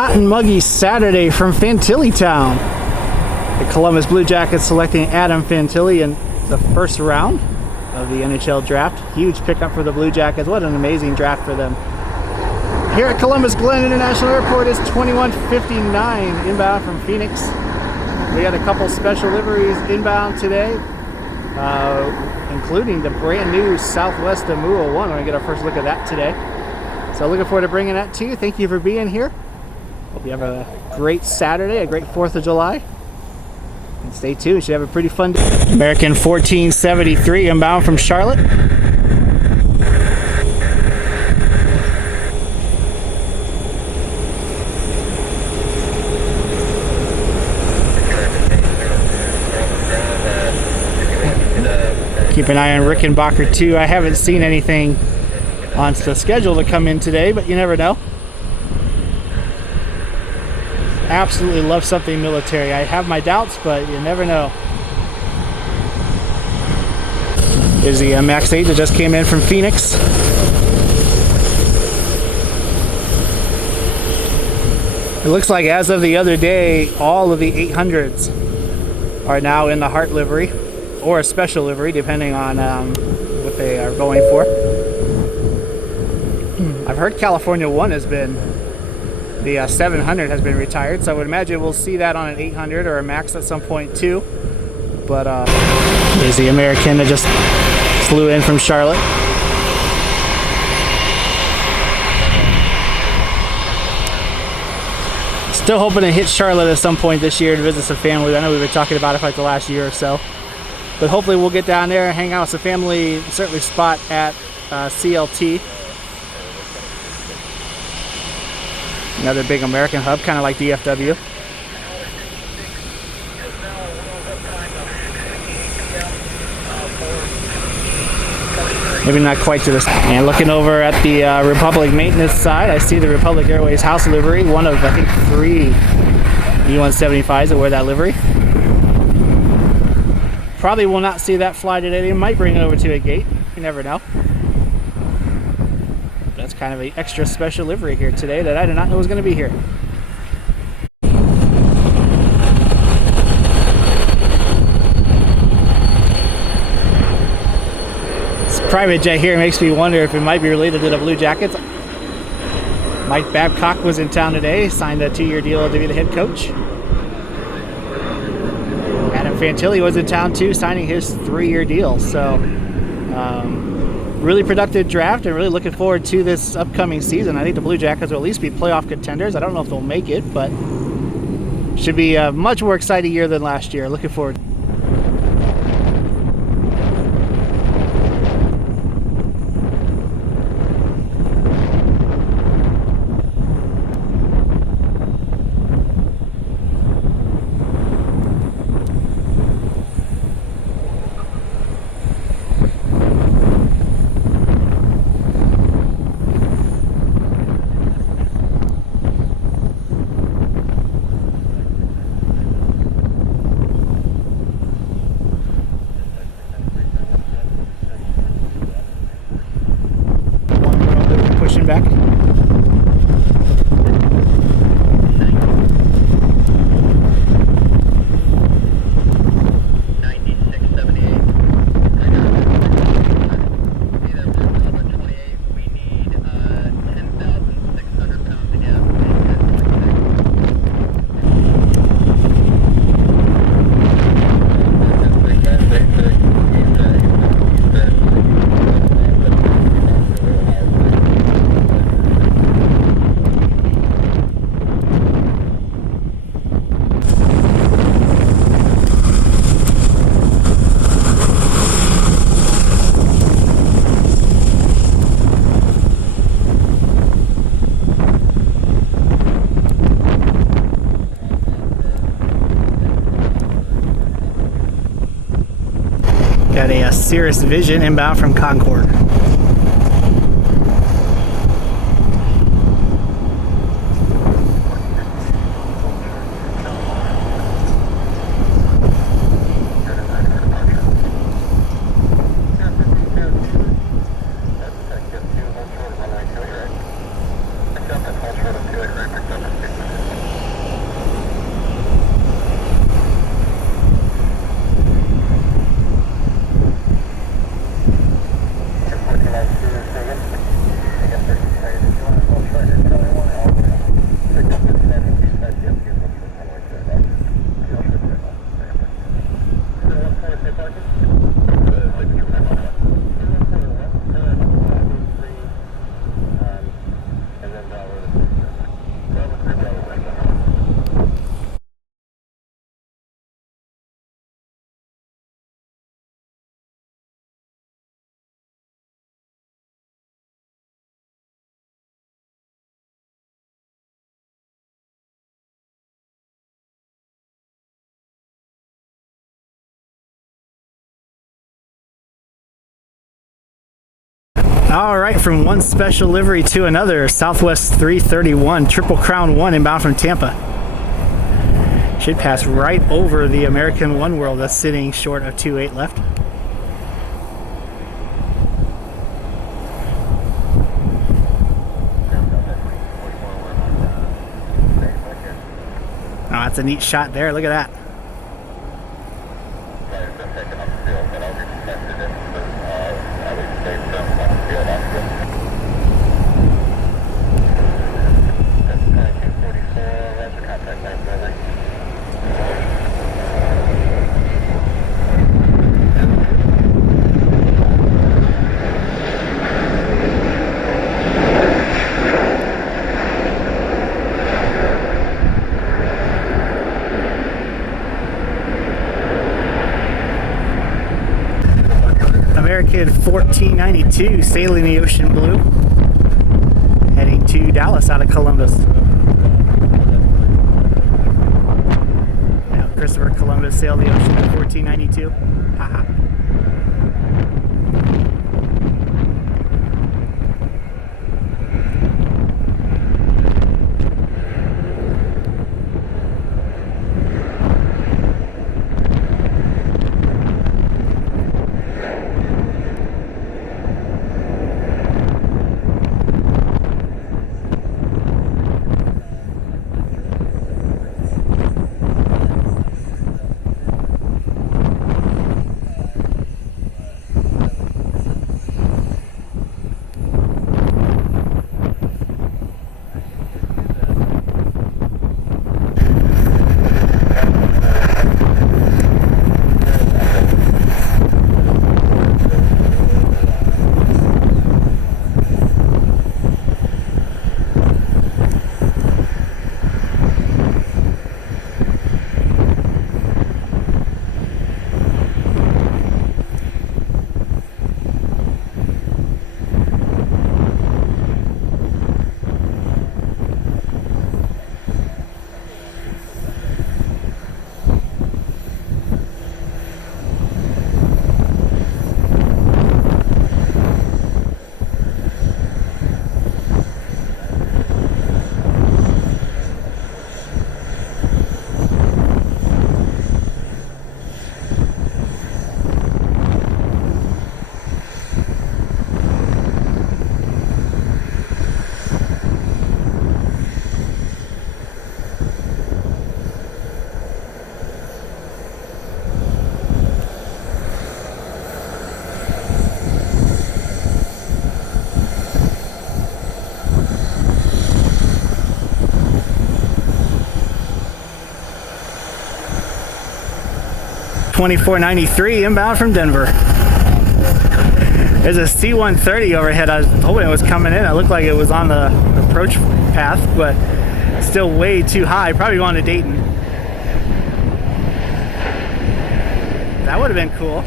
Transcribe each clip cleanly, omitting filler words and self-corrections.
hot and muggy Saturday from Fantilli Town. The Columbus Blue Jackets selecting Adam Fantilli in the first round of the NHL draft. Huge pickup for the Blue Jackets. What an amazing draft for them. Here at Columbus Glen International Airport is 21:59 inbound from Phoenix. We got a couple special liveries inbound today, including the brand new Southwest Imua One. We're going to get our first look at that today. So looking forward to bringing that to you. Thank you for being here. Hope you have a great Saturday, a great 4th of July. And stay tuned, you should have a pretty fun day. American 1473 inbound from Charlotte. Keep an eye on Rickenbacker too. I haven't seen anything on the schedule to come in today, but you never know. Absolutely love something military. I have my doubts, but you never know. Here's the Max 8 that just came in from Phoenix. It looks like as of the other day, all of the 800s are now in the Heart livery, or a special livery, depending on what they are going for. I've heard California 1 has been, the 700 has been retired, so I would imagine we'll see that on an 800 or a Max at some point too. But here's the American that just flew in from Charlotte. Still hoping to hit Charlotte at some point this year to visit some family. I know we've been talking about it for like the last year or so. But hopefully we'll get down there, hang out with some family, certainly spot at CLT. Another big American hub, kind of like DFW. Maybe not quite to this. And looking over at the Republic maintenance side, I see the Republic Airways house livery, one of I think 3 E175s that wear that livery. Probably will not see that fly today. They might bring it over to a gate. You never know. That's kind of an extra special livery here today that I did not know was going to be here. This private jet here makes me wonder if it might be related to the Blue Jackets. Mike Babcock was in town today, signed a 2-year deal to be the head coach. Adam Fantilli was in town too, signing his 3-year deal. So really productive draft, and really looking forward to this upcoming season. I think the Blue Jackets will at least be playoff contenders. I don't know if they'll make it, but should be a much more exciting year than last year. Looking forward. Back. Got a Cirrus Vision inbound from Concord. Picked up at 2 right, picked up at 2. All right, from one special livery to another, Southwest 331 Triple Crown 1 inbound from Tampa. Should pass right over the American Oneworld that's sitting short of 2.8 left. Oh, that's a neat shot there. Look at that. American 1492 sailing the ocean blue, heading to Dallas out of Columbus. Now Christopher Columbus sailed the ocean in 1492. Haha. $24.93 inbound from Denver. There's a C-130 overhead. I was hoping it was coming in. It looked like it was on the approach path, but still way too high. Probably going to Dayton. That would have been cool.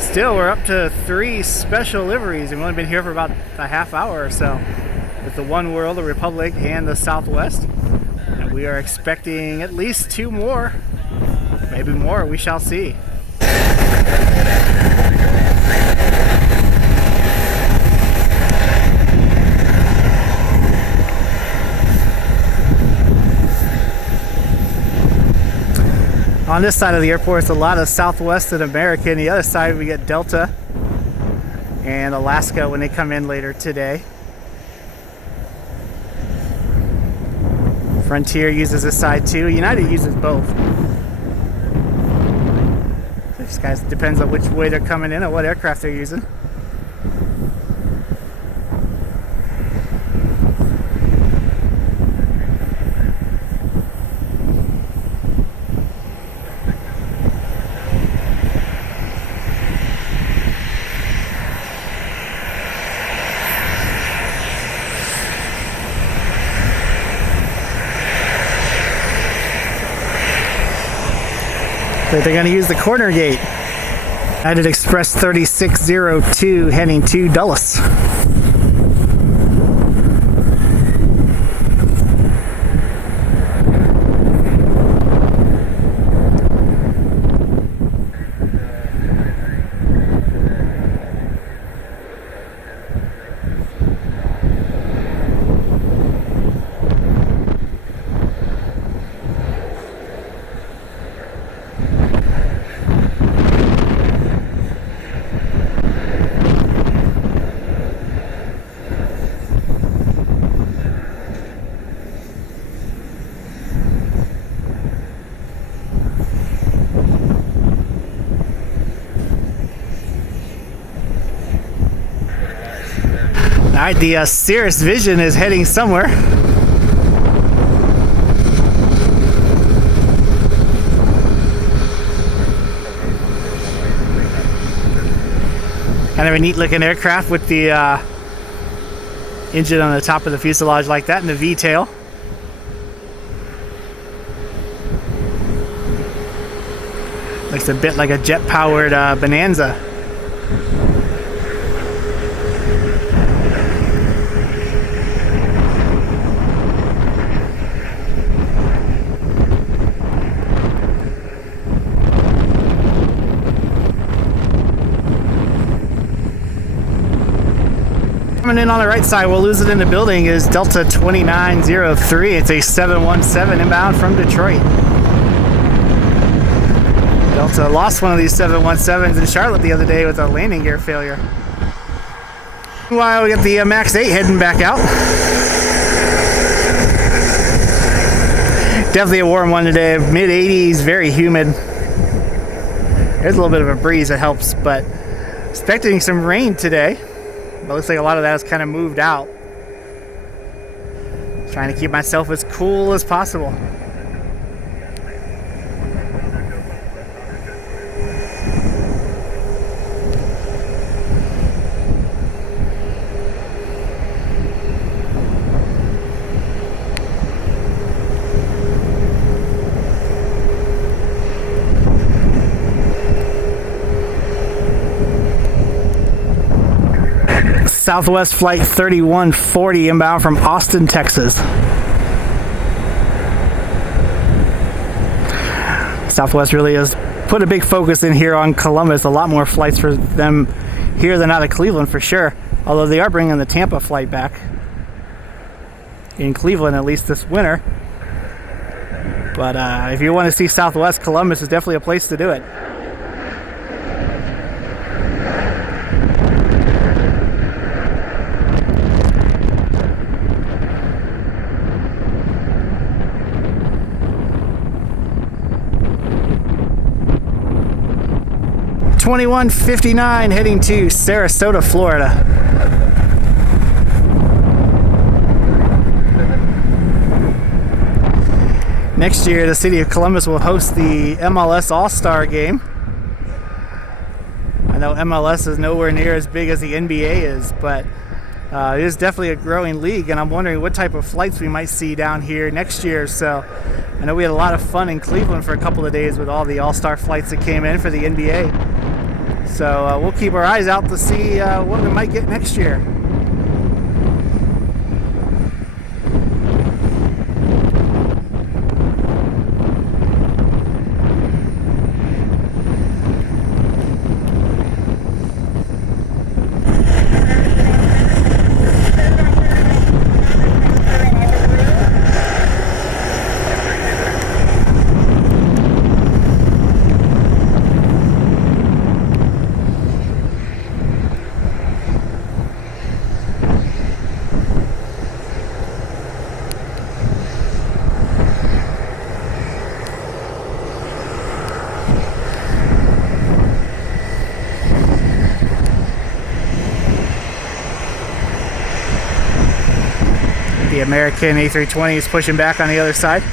Still, we're up to 3 special liveries, and we've only been here for about a half hour or so with the Oneworld, the Republic, and the Southwest. And we are expecting at least 2 more. Maybe more, we shall see. On this side of the airport, it's a lot of Southwest and American. The other side, we get Delta and Alaska when they come in later today. Frontier uses this side too. United uses both. This guys depends on which way they're coming in and what aircraft they're using. They're going to use the corner gate. United Express 3602 heading to Dulles. right, the Cirrus Vision is heading somewhere. Kind of a neat looking aircraft with the engine on the top of the fuselage like that and the V-tail. Looks a bit like a jet-powered Bonanza. Coming in on the right side, we'll lose it in the building, is Delta 2903. It's a 717 inbound from Detroit. Delta lost one of these 717s in Charlotte the other day with a landing gear failure. Meanwhile, we got the MAX 8 heading back out. Definitely a warm one today, mid-80s, very humid. There's a little bit of a breeze that helps, but expecting some rain today. But looks like a lot of that has kind of moved out. Trying to keep myself as cool as possible. Southwest Flight 3140 inbound from Austin, Texas. Southwest really has put a big focus in here on Columbus. A lot more flights for them here than out of Cleveland for sure. Although they are bringing the Tampa flight back in Cleveland at least this winter. But if you want to see Southwest, Columbus is definitely a place to do it. $21.59 heading to Sarasota, Florida. Next year, the city of Columbus will host the MLS All-Star Game. I know MLS is nowhere near as big as the NBA is, but it is definitely a growing league, and I'm wondering what type of flights we might see down here next year. So I know we had a lot of fun in Cleveland for a couple of days with all the All-Star flights that came in for the NBA. So we'll keep our eyes out to see what we might get next year. The American A320 is pushing back on the other side.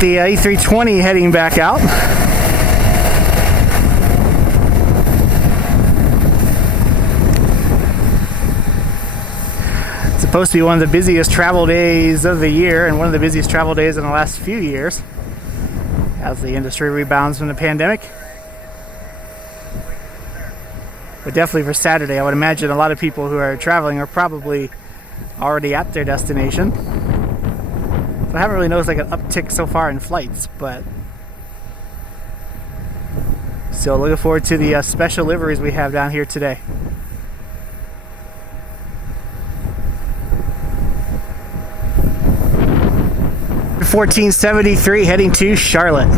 The A320 heading back out. It's supposed to be one of the busiest travel days of the year and one of the busiest travel days in the last few years as the industry rebounds from the pandemic. But definitely for Saturday, I would imagine a lot of people who are traveling are probably already at their destination. So I haven't really noticed like an uptick so far in flights, but still looking forward to the special liveries we have down here today. $14.73 heading to Charlotte.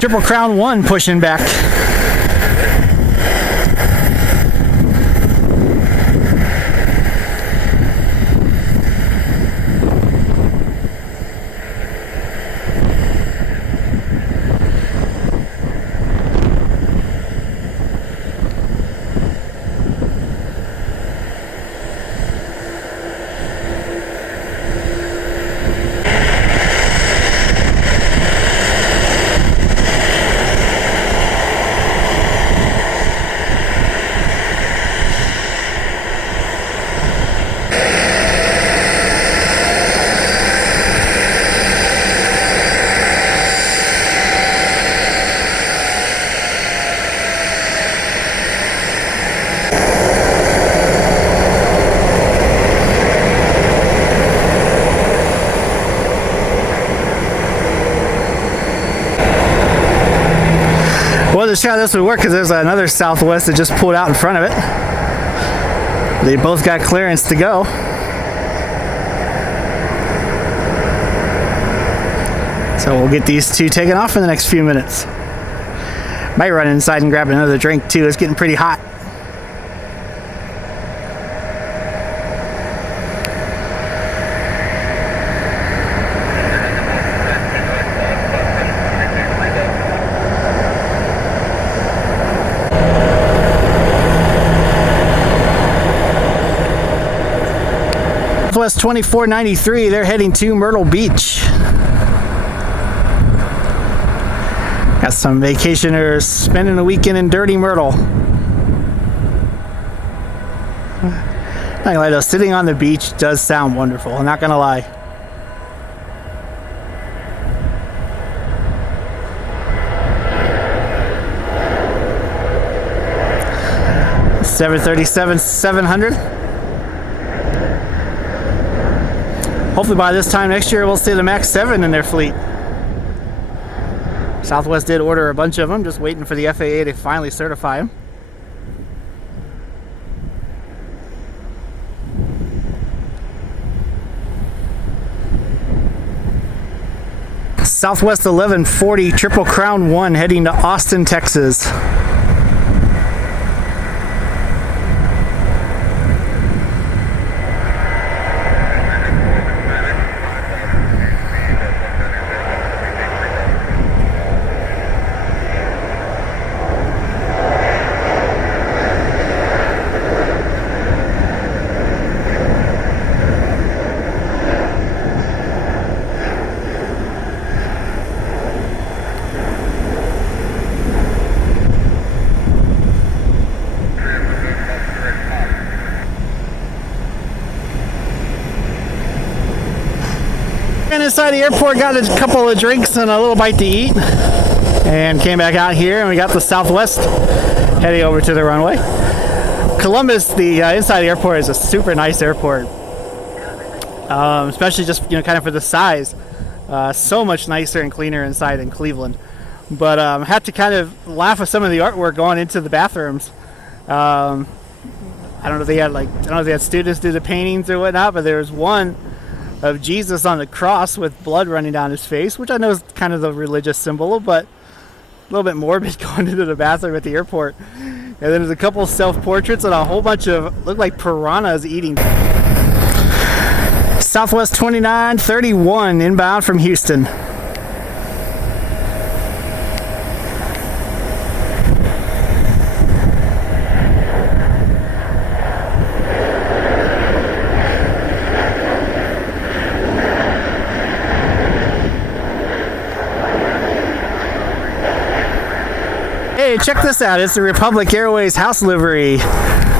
Triple Crown One pushing back. Wasn't sure how this would work because there's another Southwest that just pulled out in front of it. They both got clearance to go. So we'll get these two taken off in the next few minutes. Might run inside and grab another drink too. It's getting pretty hot. Southwest 2493, they're heading to Myrtle Beach. Got some vacationers spending the weekend in dirty Myrtle. Not gonna lie though, sitting on the beach does sound wonderful, I'm not gonna lie. $737-700. Hopefully by this time next year we'll see the MAX 7 in their fleet. Southwest did order a bunch of them, just waiting for the FAA to finally certify them. Southwest 1140 Triple Crown One heading to Austin, Texas. Inside the airport, got a couple of drinks and a little bite to eat, and came back out here, and we got the Southwest heading over to the runway. Columbus, the inside the airport is a super nice airport, especially just kind of for the size. So much nicer and cleaner inside than Cleveland. But had to kind of laugh at some of the artwork going into the bathrooms. I don't know if they had students do the paintings or whatnot, but there was one of Jesus on the cross with blood running down his face, which I know is kind of the religious symbol, but little bit morbid going into the bathroom at the airport. And then there's a couple self-portraits and a whole bunch of, look like piranhas eating. Southwest 2931 inbound from Houston. Hey, check this out. It's the Republic Airways house livery.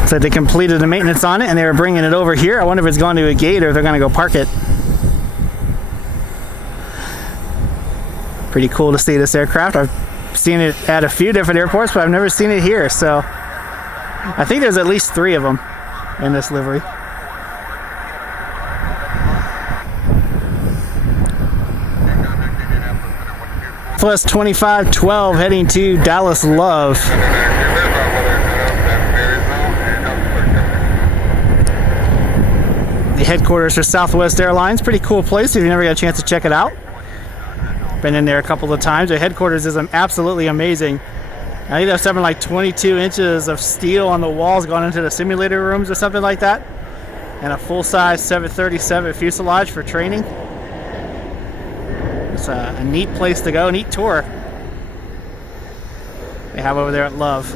So they completed the maintenance on it and they were bringing it over here. I wonder if it's going to a gate or if they're going to go park it. Pretty cool to see this aircraft. I've seen it at a few different airports, but I've never seen it here. So I think there's at least 3 of them in this livery. Southwest 2512 heading to Dallas Love. The headquarters for Southwest Airlines. Pretty cool place if you never got a chance to check it out. Been in there a couple of times. The headquarters is absolutely amazing. I think there's something like 22 inches of steel on the walls going into the simulator rooms or something like that. And a full-size 737 fuselage for training. It's a neat place to go, neat tour they have over there at Love.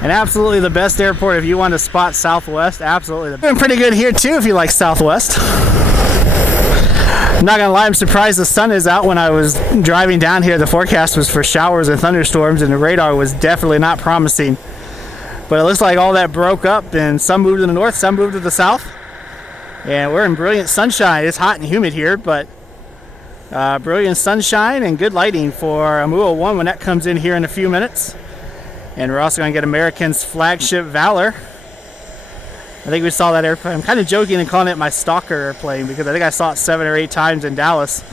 And absolutely the best airport if you want to spot Southwest. Absolutely. Doing pretty good here too if you like Southwest. I'm not gonna lie, I'm surprised the sun is out. When I was driving down here, the forecast was for showers and thunderstorms and the radar was definitely not promising. But it looks like all that broke up and some moved to the north, some moved to the south. And we're in brilliant sunshine. It's hot and humid here, but brilliant sunshine and good lighting for Imua One when that comes in here in a few minutes. And we're also going to get American's Flagship Valor. I think we saw that airplane. I'm kind of joking and calling it my stalker airplane because I think I saw it 7 or 8 times in Dallas.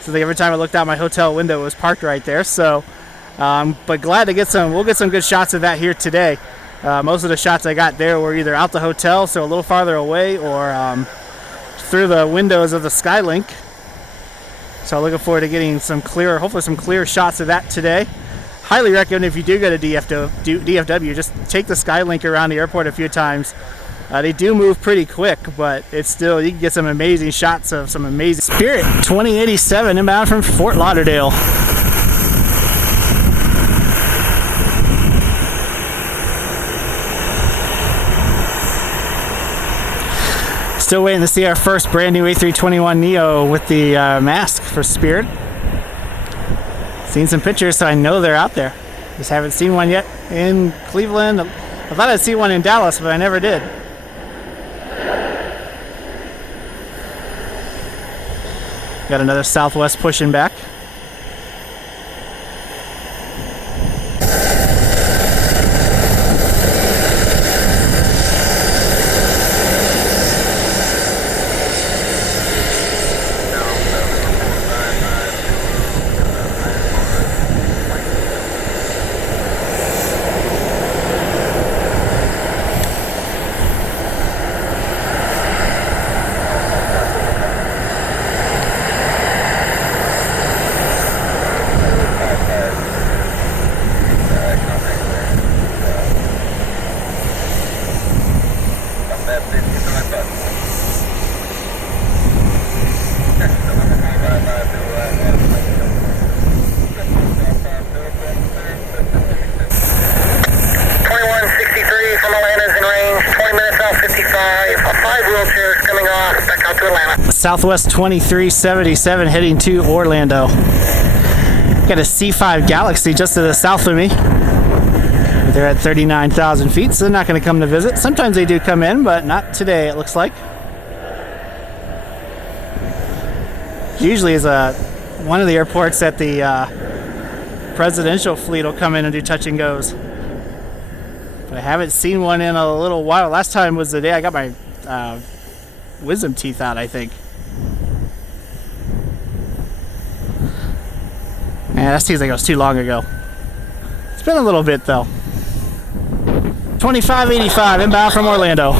So I think every time I looked out my hotel window, it was parked right there. So, but glad to get some. We'll get some good shots of that here today. Most of the shots I got there were either out the hotel, so a little farther away, or through the windows of the Skylink. So looking forward to getting some clear, hopefully some clear shots of that today. Highly recommend if you do go to DFW, just take the Skylink around the airport a few times. They do move pretty quick, but it's still, you can get some amazing shots of some amazing. Spirit 2087 inbound from Fort Lauderdale. Still waiting to see our first brand new A321neo with the mask for Spirit. Seen some pictures, so I know they're out there. Just haven't seen one yet in Cleveland. I thought I'd see one in Dallas, but I never did. Got another Southwest pushing back. Southwest 2377 heading to Orlando. Got a C5 Galaxy just to the south of me. They're at 39,000 feet, so they're not going to come to visit. Sometimes they do come in, but not today, it looks like. Usually is one of the airports that the presidential fleet will come in and do touch and goes. But I haven't seen one in a little while. Last time was the day I got my wisdom teeth out, I think. Man, that seems like it was too long ago. It's been a little bit though. 2585 inbound from Orlando.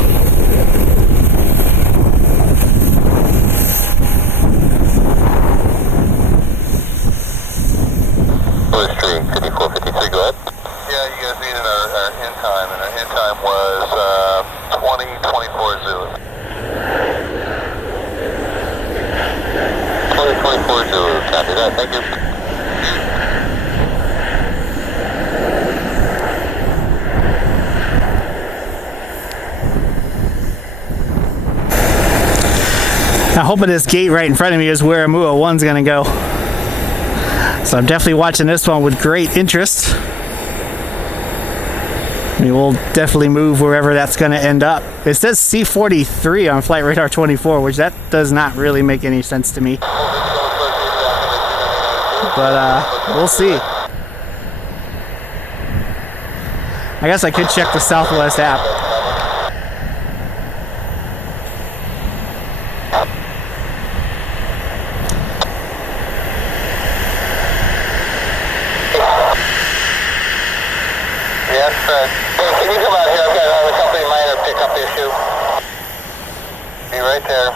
time was 2024 Zulu. 2024 Zulu, copy that, thank you. I'm hoping this gate right in front of me is where Imua One's gonna go. So I'm definitely watching this one with great interest. We will definitely move wherever that's gonna end up. It says C43 on Flight Radar 24, which that does not really make any sense to me. But we'll see. I guess I could check the Southwest app. Yes, can you come out here? I've got a company minor pickup issue. Be right there.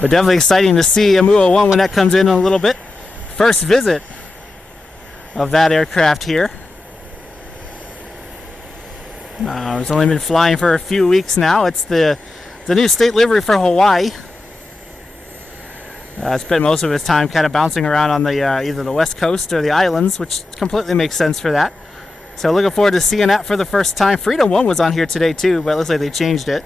But definitely exciting to see Imua One when that comes in a little bit. First visit of that aircraft here. It's only been flying for a few weeks now. It's the new state livery for Hawaii. Spent most of its time kind of bouncing around on the either the west coast or the islands, which completely makes sense for that. So looking forward to seeing that for the first time. Freedom One was on here today too, but it looks like they changed it.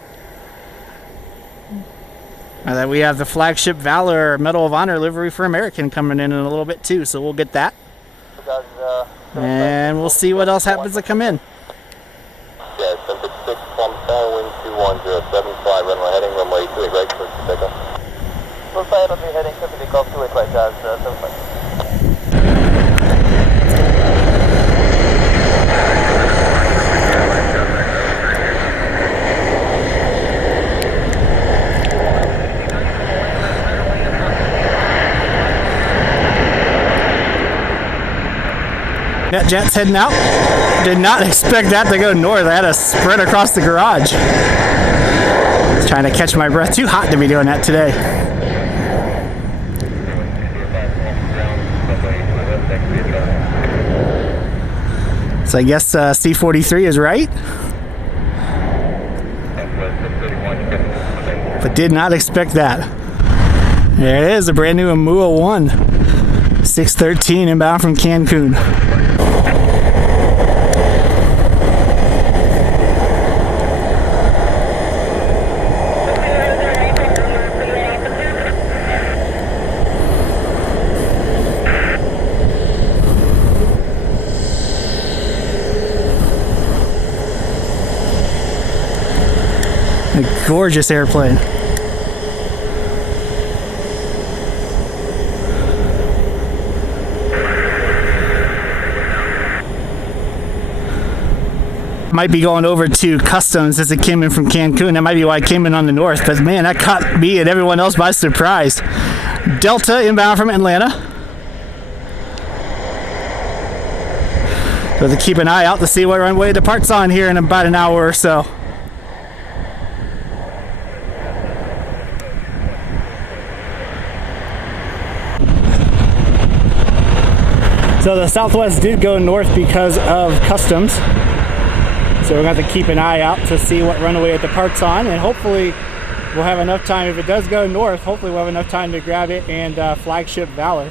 And then we have the Flagship Valor Medal of Honor livery for American coming in a little bit too, so we'll get that. And we'll see what else happens to come in. Yeah, 766, wind 21075, runway heading runway 28 right, first to take off. Full side will be heading to take off 28 right, guys, 75. That jet's heading out. Did not expect that to go north. I had to spread across the garage. Just trying to catch my breath. Too hot to be doing that today. So I guess C43 is right. But did not expect that. There it is, a brand new Imua One. 613 inbound from Cancun. A gorgeous airplane. Might be going over to customs as it came in from Cancun. That might be why it came in on the north, but man, that caught me and everyone else by surprise. Delta inbound from Atlanta. So to keep an eye out to see what runway it departs on here in about an hour or so. So the Southwest did go north because of customs. So we're going to have to keep an eye out to see what runway it departs on, and hopefully we'll have enough time. If it does go north, hopefully we'll have enough time to grab it and Flagship Valor.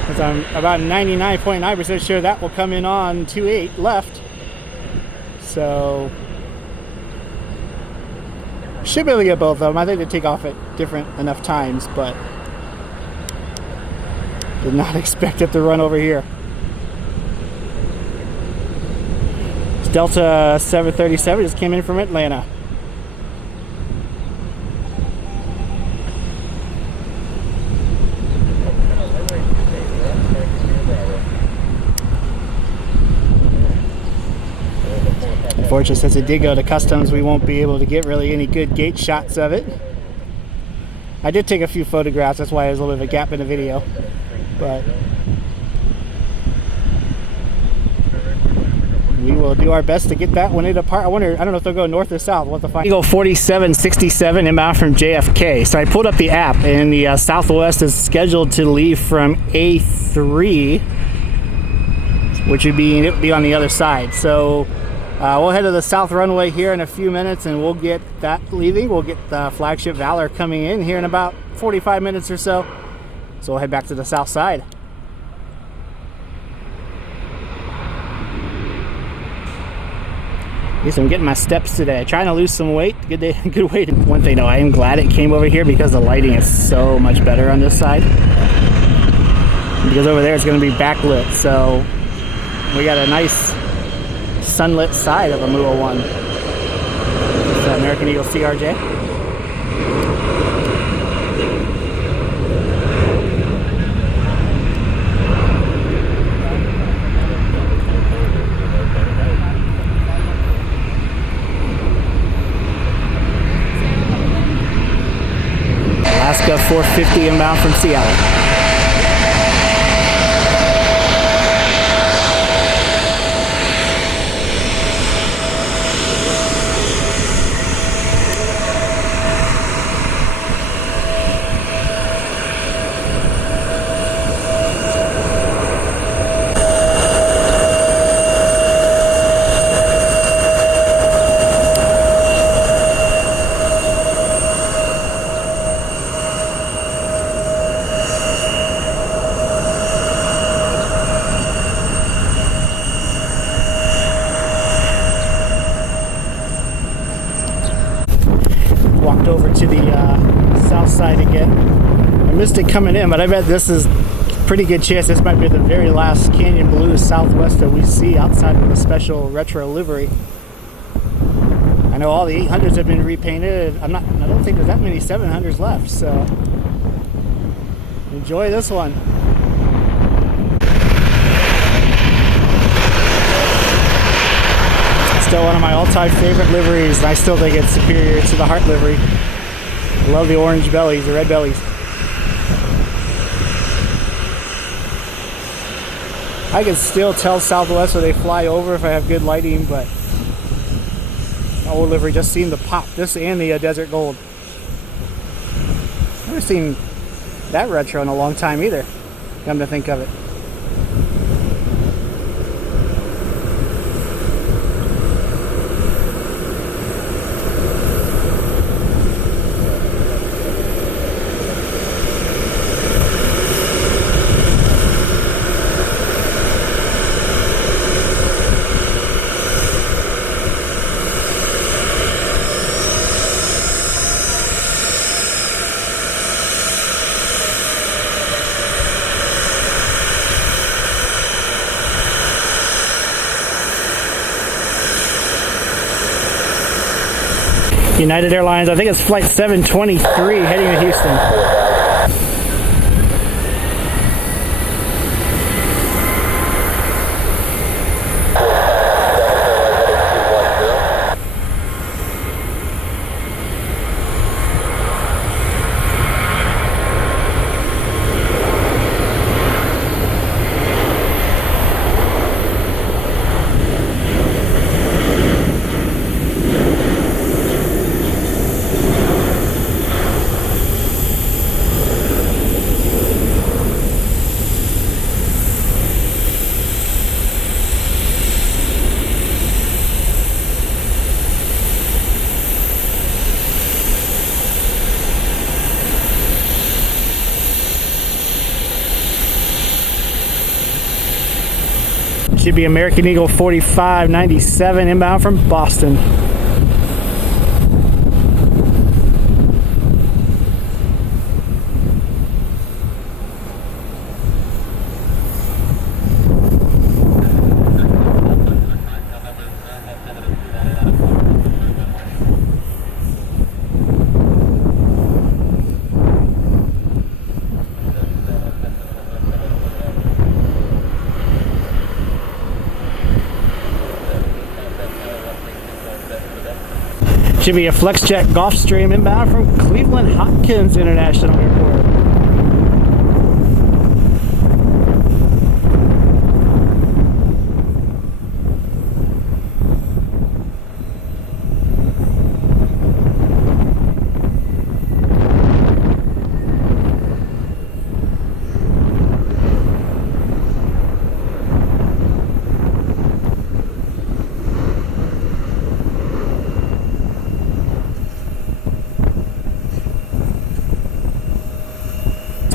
Because I'm about 99.9% sure that will come in on 28 left. So should be able to get both of them. I think they take off at different enough times, but did not expect it to run over here. Delta 737 just came in from Atlanta. Unfortunately, since it did go to customs, we won't be able to get really any good gate shots of it. I did take a few photographs, that's why there's a little bit of a gap in the video. But we will do our best to get that when it apart. I don't know if they'll go north or south. We'll have to find. Eagle 4767 inbound from JFK. So I pulled up the app, and the Southwest is scheduled to leave from A3. which would be on the other side. So we'll head to the south runway here in a few minutes, and we'll get that leaving. We'll get the Flagship Valor coming in here in about 45 minutes or so. So we'll head back to the south side. Yes, I'm getting my steps today. Trying to lose some weight. Good day, good way. One thing though, I am glad it came over here because the lighting is so much better on this side. Because over there it's going to be backlit, so we got a nice sunlit side of Imua One. It's the American Eagle CRJ. Alaska 450 inbound from Seattle. Over to the south side again. I missed it coming in, but I bet this is pretty good chance this might be the very last Canyon Blue Southwest that we see outside of the special retro livery. I know all the 800s have been repainted. I don't think there's that many 700s left, so enjoy this one. Still one of my all-time favorite liveries, and I still think it's superior to the Heart livery. I love the orange bellies, the red bellies. I can still tell Southwest when they fly over if I have good lighting, but the old livery just seemed to pop. This and the Desert Gold. I've never seen that retro in a long time either, come to think of it. United Airlines, I think it's flight 723 heading to Houston. Should be American Eagle 4597 inbound from Boston. Should be a FlexJet Gulfstream inbound from Cleveland Hopkins International Airport.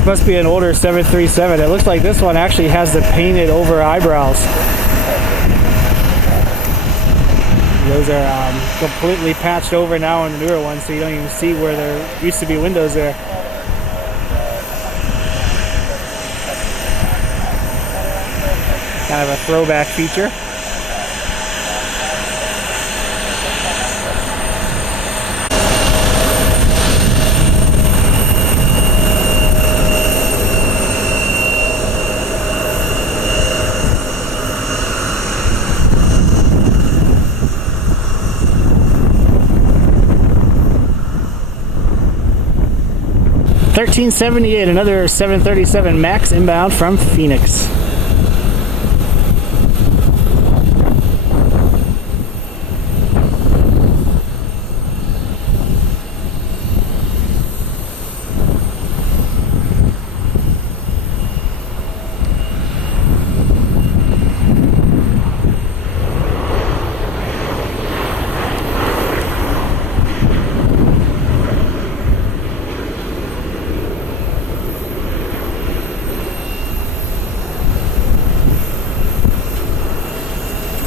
This must be an older 737. It looks like this one actually has the painted over eyebrows. Those are completely patched over now on the newer ones, so you don't even see where there used to be windows there. Kind of a throwback feature. $13.78, another 737 MAX inbound from Phoenix.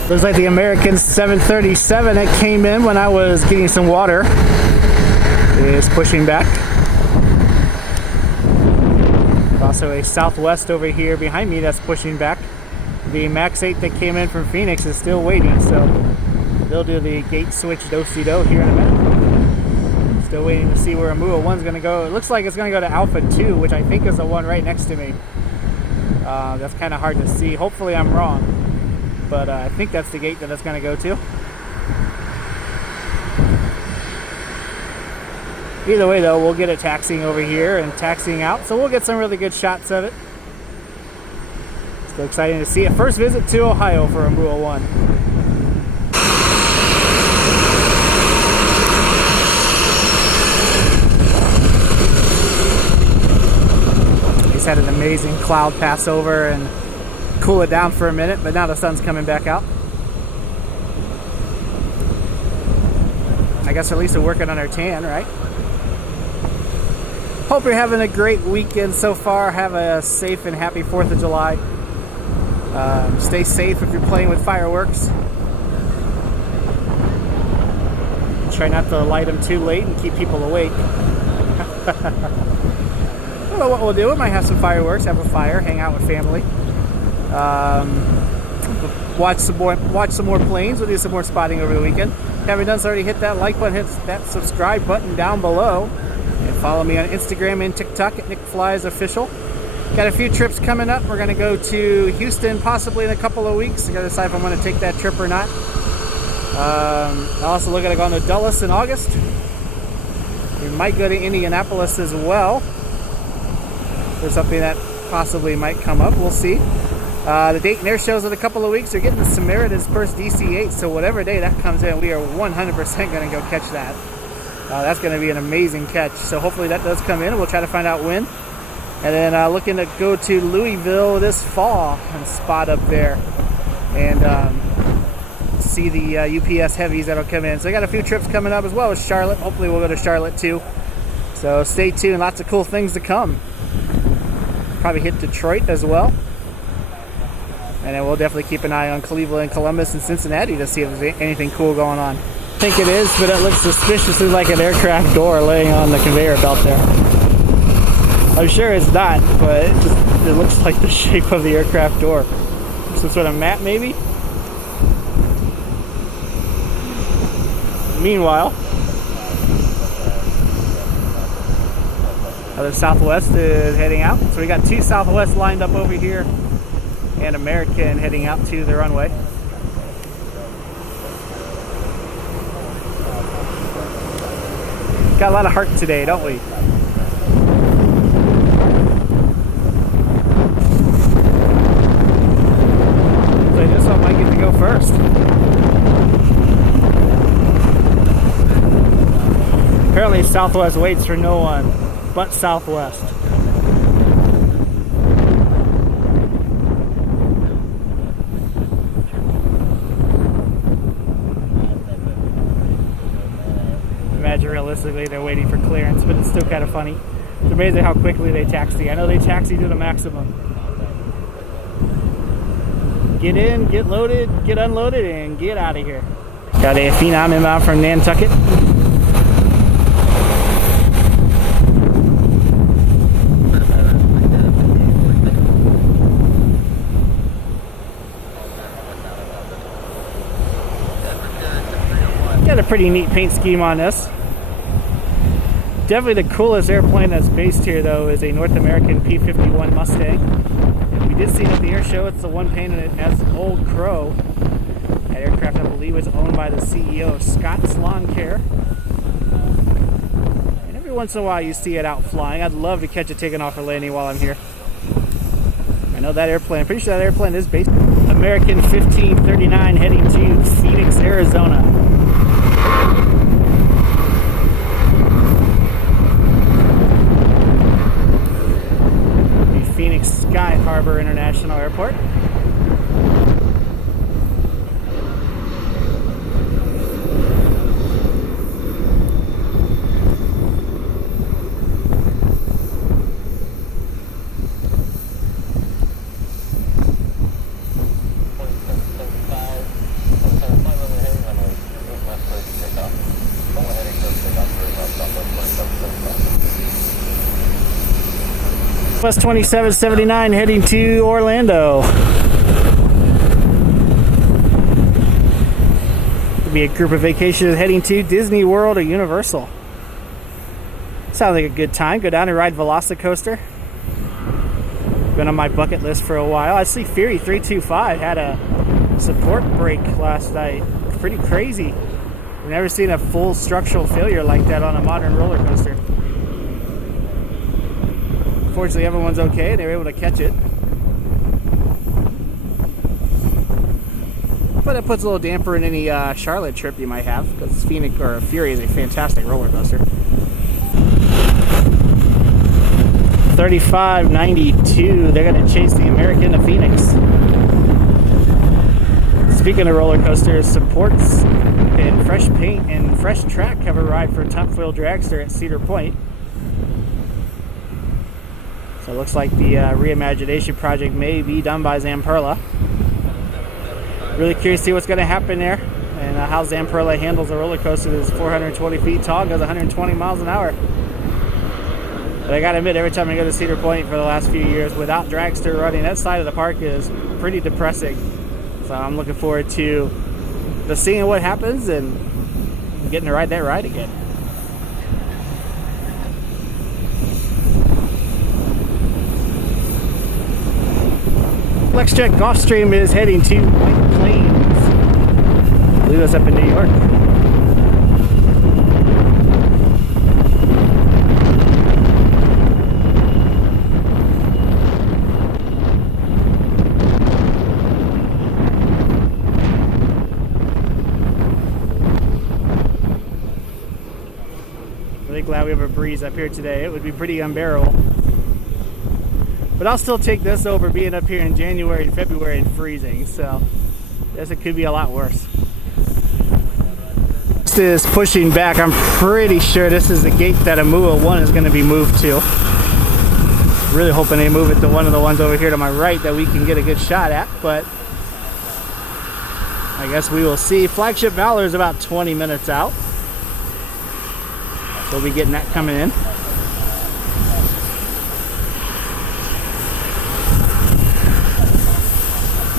Looks like the American 737 that came in when I was getting some water is pushing back. Also a Southwest over here behind me that's pushing back. The MAX 8 that came in from Phoenix is still waiting, so they'll do the gate switch do-si-do here in a minute. Still waiting to see where Imua One's going to go. It looks like it's going to go to Alpha 2, which I think is the one right next to me. That's kind of hard to see. Hopefully I'm wrong. But I think that's the gate that it's going to go to. Either way though, we'll get it taxiing over here and taxiing out, so we'll get some really good shots of it. Still exciting to see it. First visit to Ohio for Imua One. He's had an amazing cloud pass over and cool it down for a minute, but now the sun's coming back out. I guess at least we're working on our tan, right? Hope you're having a great weekend so far. Have a safe and happy 4th of July. Stay safe if you're playing with fireworks. Try not to light them too late and keep people awake. I don't know what we'll do. We might have some fireworks, have a fire, hang out with family. Watch some more planes. We'll do some more spotting over the weekend. If you haven't done so already, hit that like button, hit that subscribe button down below, and follow me on Instagram and TikTok at NickFliesOfficial. Got a few trips coming up. We're going to go to Houston possibly in a couple of weeks. I got to decide if I'm going to take that trip or not. I'm also looking at going to Dulles in August. We might go to Indianapolis as well. There's something that possibly might come up. We'll see. The Dayton Air Shows in a couple of weeks. They're getting the Samaritan's first DC-8, so whatever day that comes in, we are 100% going to go catch that. That's going to be an amazing catch. So hopefully that does come in, and we'll try to find out when. And then looking to go to Louisville this fall and spot up there and see the UPS heavies that'll come in. So I got a few trips coming up as well as Charlotte. Hopefully we'll go to Charlotte too. So stay tuned. Lots of cool things to come. Probably hit Detroit as well. And then we'll definitely keep an eye on Cleveland, Columbus, and Cincinnati to see if there's anything cool going on. I think it is, but it looks suspiciously like an aircraft door laying on the conveyor belt there. I'm sure it's not, but it looks like the shape of the aircraft door. Some sort of mat, maybe? Meanwhile, the Southwest is heading out. So we got two Southwest lined up over here and American heading out to the runway. Got a lot of heart today, don't we? So this one might get to go first. Apparently Southwest waits for no one but Southwest. Imagine realistically they're waiting for clearance, but it's still kind of funny. It's amazing how quickly they taxi. I know they taxi to the maximum. Get in, get loaded, get unloaded, and get out of here. Got a Phenom inbound from Nantucket. Got a pretty neat paint scheme on this. Definitely the coolest airplane that's based here, though, is a North American P-51 Mustang. We did see it at the air show. It's the one painted as Old Crow. That aircraft, I believe, was owned by the CEO of Scott's Lawn Care. And every once in a while you see it out flying. I'd love to catch it taking off or landing while I'm here. I know that airplane, I'm pretty sure that airplane is based American 1539 heading to Phoenix, Arizona. The Phoenix Sky Harbor International Airport. Southwest 2779 heading to Orlando. Could be a group of vacationers heading to Disney World or Universal. Sounds like a good time. Go down and ride Velocicoaster. Been on my bucket list for a while. I see Fury 325 had a support break last night. Pretty crazy. I've never seen a full structural failure like that on a modern roller coaster. Fortunately, everyone's okay. They were able to catch it. But it puts a little damper in any Charlotte trip you might have, because Phoenix or Fury is a fantastic roller coaster. 3592. They're going to chase the American to Phoenix. Speaking of roller coasters, supports and fresh paint and fresh track have arrived for Top Wheel Dragster at Cedar Point. So it looks like the reimagination project may be done by Zamperla. Really curious to see what's going to happen there and how Zamperla handles a roller coaster that's 420 feet tall, goes 120 miles an hour. But I gotta admit, every time I go to Cedar Point for the last few years without Dragster running, that side of the park is pretty depressing. So I'm looking forward to seeing what happens and getting to ride that ride again. FlexJet Gulfstream is heading to White Plains. I believe that's up in New York. Really glad we have a breeze up here today. It would be pretty unbearable. But I'll still take this over being up here in January and February and freezing, so I guess it could be a lot worse. This is pushing back. I'm pretty sure this is the gate that Imua One is going to be moved to. Really hoping they move it to one of the ones over here to my right that we can get a good shot at, but I guess we will see. Flagship Valor is about 20 minutes out. So we'll be getting that coming in.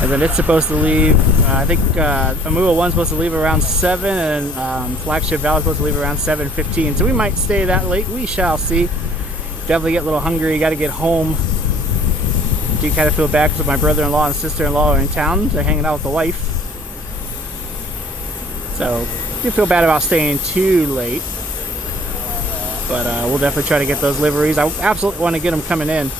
And then it's supposed to leave, I think Imua One's supposed to leave around 7 and Flagship Valor's supposed to leave around 7:15. So we might stay that late. We shall see. Definitely get a little hungry. You got to get home. Do kind of feel bad because my brother-in-law and sister-in-law are in town. They're hanging out with the wife. So do feel bad about staying too late. But we'll definitely try to get those liveries. I absolutely want to get them coming in.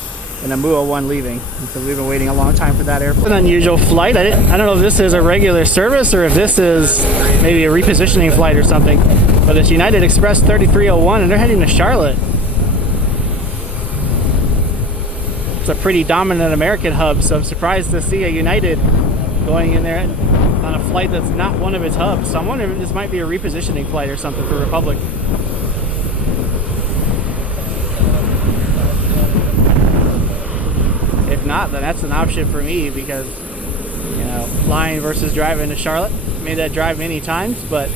And Imua One leaving, because we've been waiting a long time for that airplane. An unusual flight. I don't know if this is a regular service or if this is maybe a repositioning flight or something. But it's United Express 3301 and they're heading to Charlotte. It's a pretty dominant American hub, so I'm surprised to see a United going in there on a flight that's not one of its hubs. So I'm wondering if this might be a repositioning flight or something for Republic. not, then that's an option for me because, you know, flying versus driving to Charlotte. Made that drive many times, but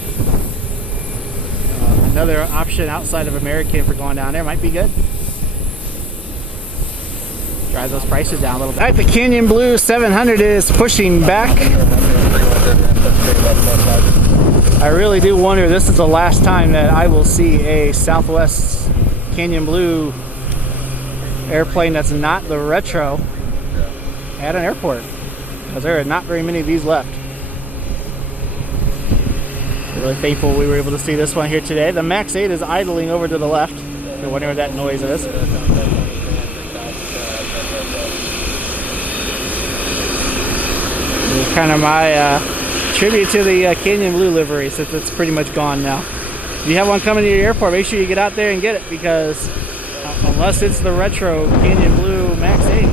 another option outside of American for going down there might be good. Drive those prices down a little bit. All right, the Canyon Blue 700 is pushing back. I really do wonder, this is the last time that I will see a Southwest Canyon Blue airplane that's not the retro at an airport, because there are not very many of these left. Really thankful we were able to see this one here today. The Max 8 is idling over to the left. You're wondering what that noise is. It's kind of my tribute to the Canyon Blue livery, since it's pretty much gone now. If you have one coming to your airport, make sure you get out there and get it, because unless it's the retro Canyon Blue Max 8,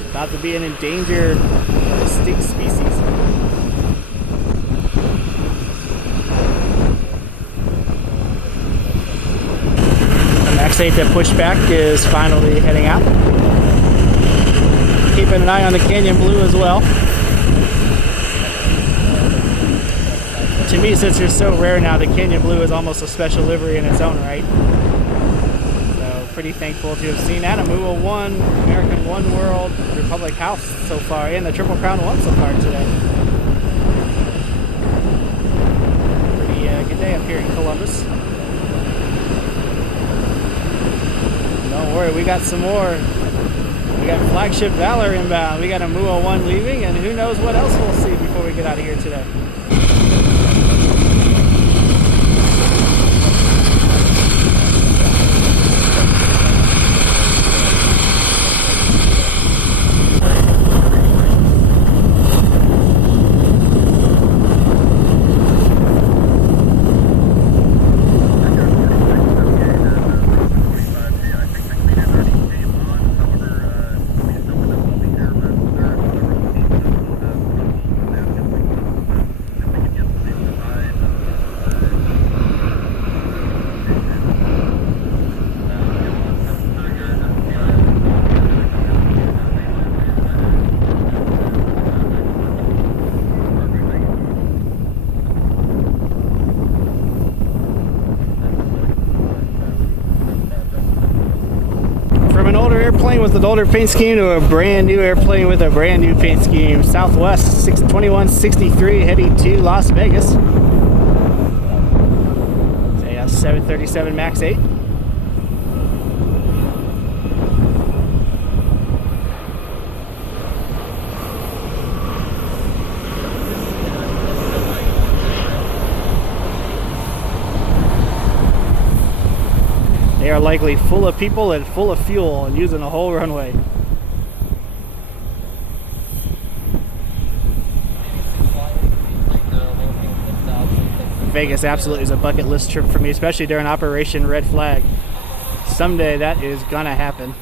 it's about to be an endangered extinct species. Max 8 that pushed back is finally heading out. Keeping an eye on the Canyon Blue as well. To me, since they're so rare now, the Canyon Blue is almost a special livery in its own right. So pretty thankful to have seen that. Imua One, American Oneworld, Republic House so far, and the Triple Crown One so far today. Pretty good day up here in Columbus. Don't worry, we got some more. We got Flagship Valor inbound. We got Imua One leaving, and who knows what else we'll see before we get out of here today. Airplane with an older paint scheme to a brand new airplane with a brand new paint scheme. Southwest 2163 heading to Las Vegas. Say a 737 Max 8. They are likely full of people and full of fuel and using the whole runway. Vegas absolutely is a bucket list trip for me, especially during Operation Red Flag. Someday that is gonna happen.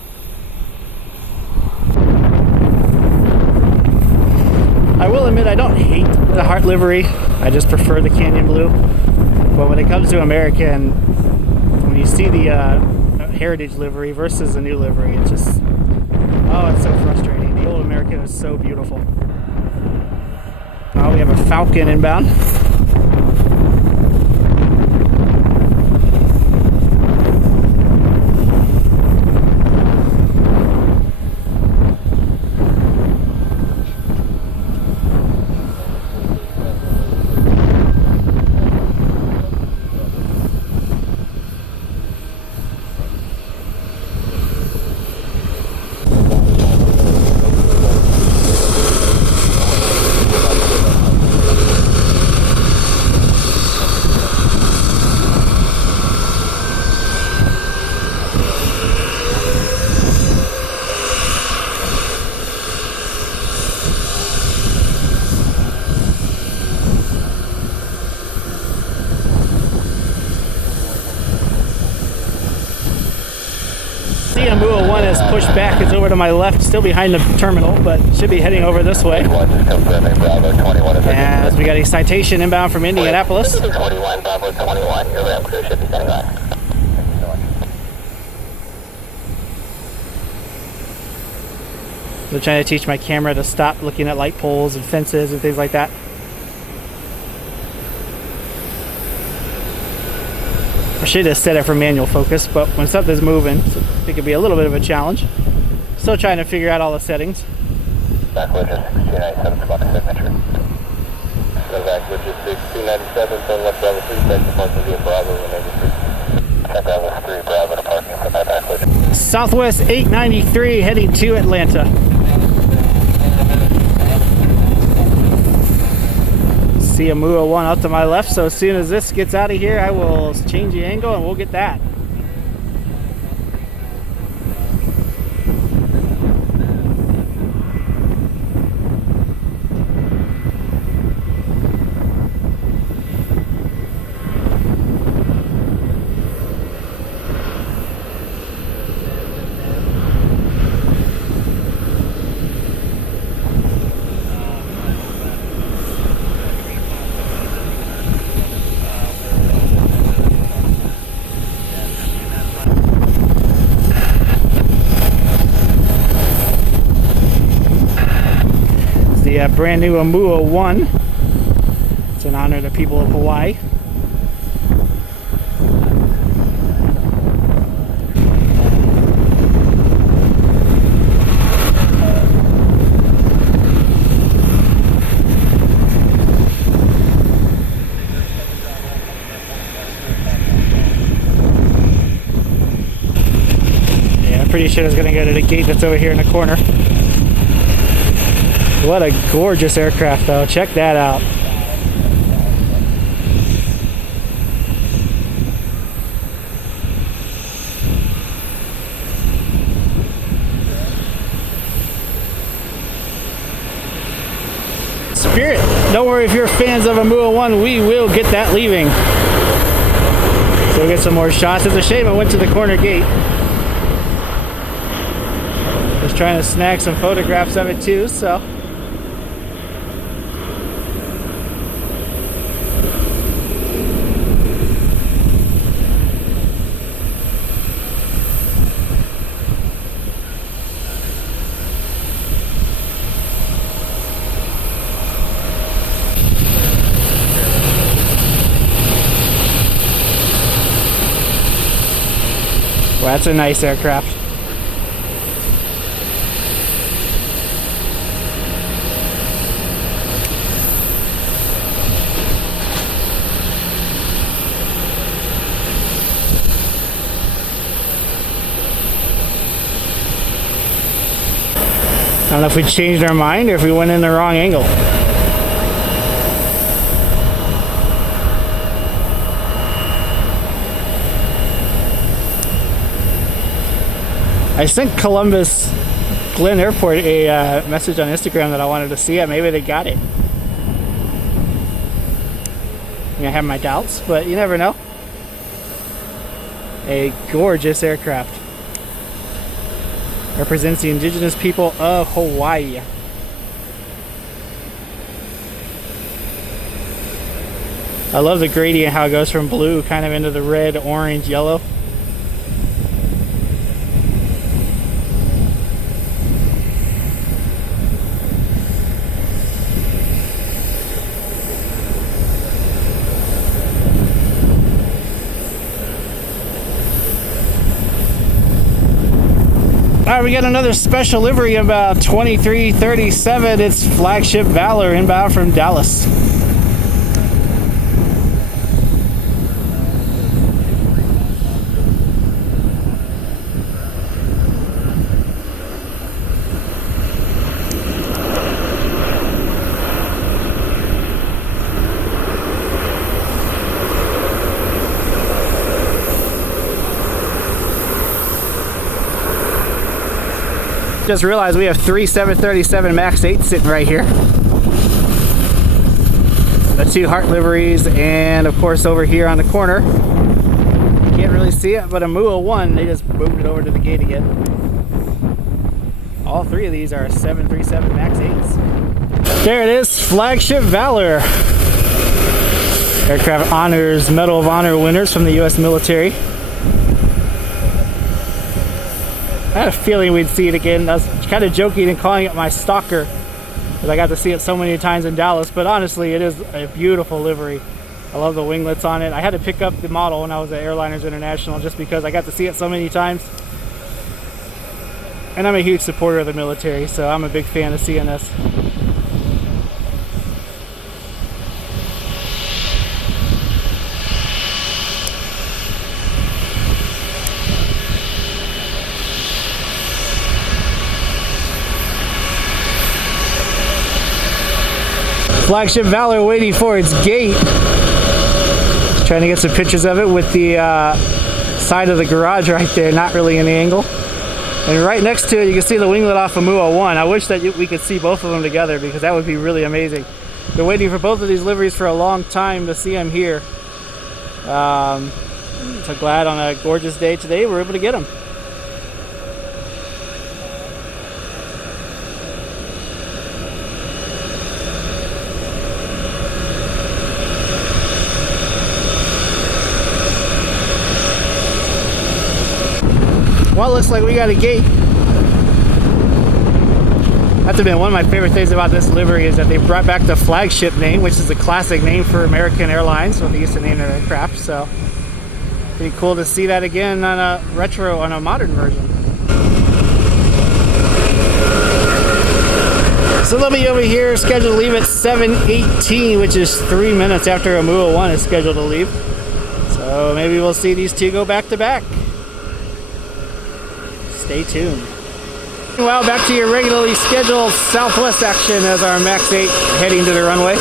I will admit I don't hate the Heart livery. I just prefer the Canyon Blue. But when it comes to American, when you see the Heritage livery versus the new livery, it's just, oh, it's so frustrating. The old American is so beautiful. Oh, we have a Falcon inbound. Imua One is pushed back. It's over to my left, still behind the terminal, but should be heading over this way. As we got a citation inbound from Indianapolis. 21, Bravo 21, your ramp crew should be standing by. So trying to teach my camera to stop looking at light poles and fences and things like that. I should have set it for manual focus, but when something's moving, it could be a little bit of a challenge. Still trying to figure out all the settings. Back logistics 297, come on to signature. So back logistics 297, turn left Bravo 3, back to parking via Bravo 193. Check Bravo 3, Bravo to parking from that back logistics. Southwest 893 heading to Atlanta. See Imua One out to my left, so as soon as this gets out of here, I will change the angle and we'll get that. The brand new Imua One. It's in honor of the people of Hawaii. Yeah, I'm pretty sure it's going to go to the gate that's over here in the corner. What a gorgeous aircraft though, check that out. Spirit, don't worry if you're fans of Imua One, we will get that leaving. So we'll get some more shots. It's a shame I went to the corner gate. Just trying to snag some photographs of it too, so. Well, that's a nice aircraft. I don't know if we changed our mind or if we went in the wrong angle. I sent Columbus Glen Airport a message on Instagram that I wanted to see it. Maybe they got it. I have my doubts, but you never know. A gorgeous aircraft. Represents the indigenous people of Hawaii. I love the gradient, how it goes from blue kind of into the red, orange, yellow. Alright, we got another special livery about 2337. It's Flagship Valor inbound from Dallas. Just realized we have 3 737 MAX 8s sitting right here. The 2 Heart liveries, and of course over here on the corner, you can't really see it, but Imua One, they just moved it over to the gate again. All 3 of these are 737 MAX 8s. There it is, Flagship Valor. Aircraft honors Medal of Honor winners from the U.S. military. had a feeling we'd see it again. I was kind of joking and calling it my stalker, because I got to see it so many times in Dallas, but honestly, it is a beautiful livery. I love the winglets on it. I had to pick up the model when I was at Airliners International just because I got to see it so many times. And I'm a huge supporter of the military, so I'm a big fan of seeing this. Flagship Valor waiting for its gate. Just trying to get some pictures of it with the side of the garage right there, not really in the angle. And right next to it, you can see the winglet off of Imua One. I wish that we could see both of them together because that would be really amazing. Been waiting for both of these liveries for a long time to see them here. So glad on a gorgeous day today we're able to get them. Well, it looks like we got a gate. That's been one of my favorite things about this livery is that they brought back the Flagship name, which is a classic name for American Airlines when they used to name their aircraft. So pretty cool to see that again on a retro, on a modern version. So they'll be over here scheduled to leave at 7:18, which is 3 minutes after Imua One is scheduled to leave. So maybe we'll see these two go back to back. Stay tuned. Well, back to your regularly scheduled Southwest action as our MAX 8 heading to the runway.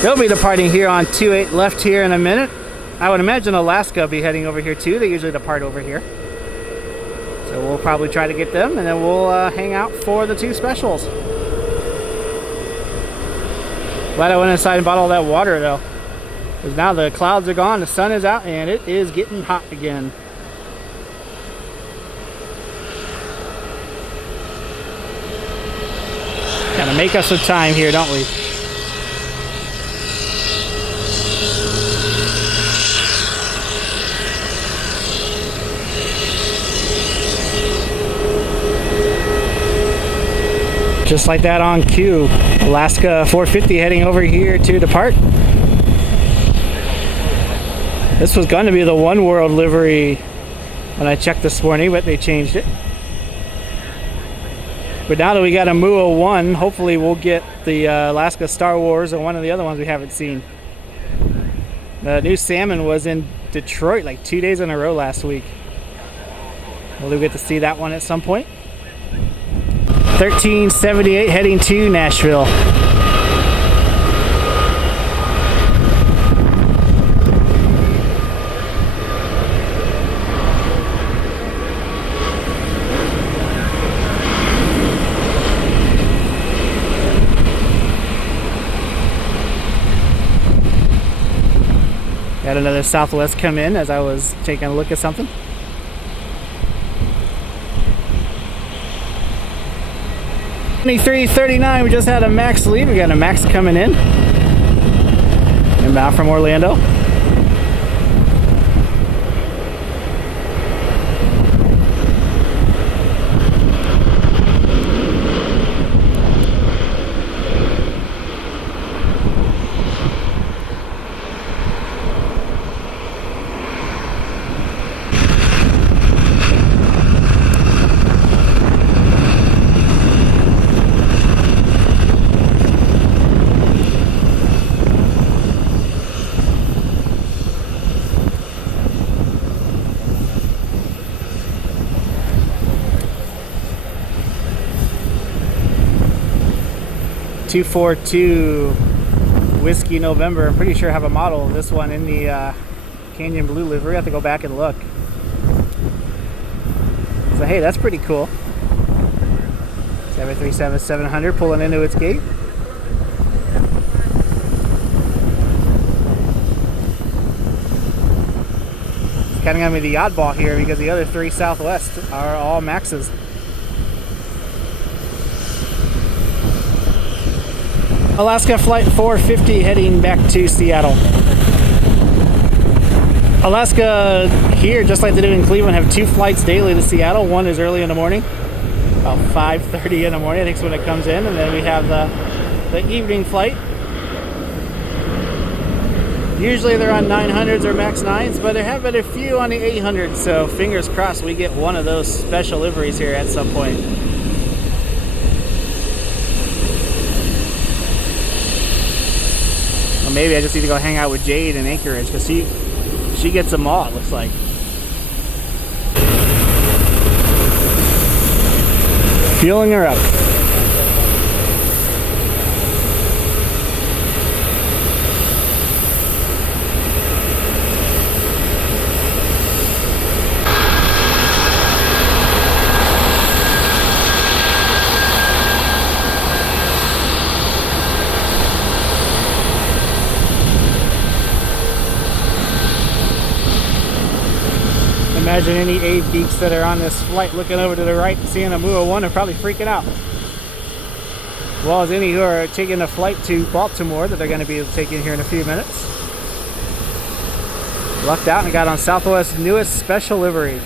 They'll be departing here on 28 left here in a minute. I would imagine Alaska will be heading over here too. They usually depart over here. So we'll probably try to get them and then we'll hang out for the two specials. Glad I went inside and bought all that water though. Because now the clouds are gone, the sun is out, and it is getting hot again. Gotta make us some time here, don't we? Just like that on cue. Alaska 450 heading over here to depart. This was going to be the Oneworld livery when I checked this morning, but they changed it. But now that we got a Imua One, hopefully we'll get the Alaska Star Wars or one of the other ones we haven't seen. The new Salmon was in Detroit like 2 days in a row last week. We'll get to see that one at some point. 1378 heading to Nashville. Got another Southwest come in as I was taking a look at something. $23.39, we just had a MAX leave. We got a MAX coming in. Inbound from Orlando. $242 Whiskey November. I'm pretty sure I have a model of this one in the Canyon Blue livery. I have to go back and look. So hey, that's pretty cool. 737-700 pulling into its gate. It's kind of gonna be the oddball here because the other three Southwest are all Maxes. Alaska Flight 450 heading back to Seattle. Alaska here, just like they do in Cleveland, have 2 flights daily to Seattle. One is early in the morning, about 5:30 in the morning, I think is when it comes in, and then we have the evening flight. Usually they're on 900s or max 9s, but there have been a few on the 800s, so fingers crossed we get one of those special liveries here at some point. Well, maybe I just need to go hang out with Jade in Anchorage, because she gets them all, it looks like. Fueling her up. Imagine any Ave geeks that are on this flight looking over to the right and seeing Imua One are probably freaking out. As well as any who are taking a flight to Baltimore that they're going to be taking here in a few minutes. Lucked out and got on Southwest's newest special livery.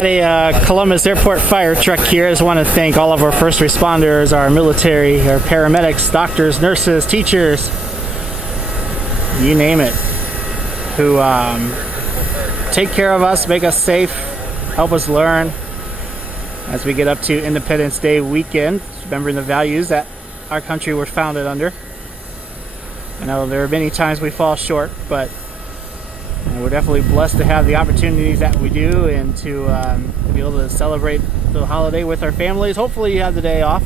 A Columbus Airport fire truck here. I just want to thank all of our first responders, our military, our paramedics, doctors, nurses, teachers, you name it, who take care of us, make us safe, help us learn as we get up to Independence Day weekend, remembering the values that our country was founded under. I know there are many times we fall short, but we're definitely blessed to have the opportunities that we do, and to be able to celebrate the holiday with our families. Hopefully you have the day off.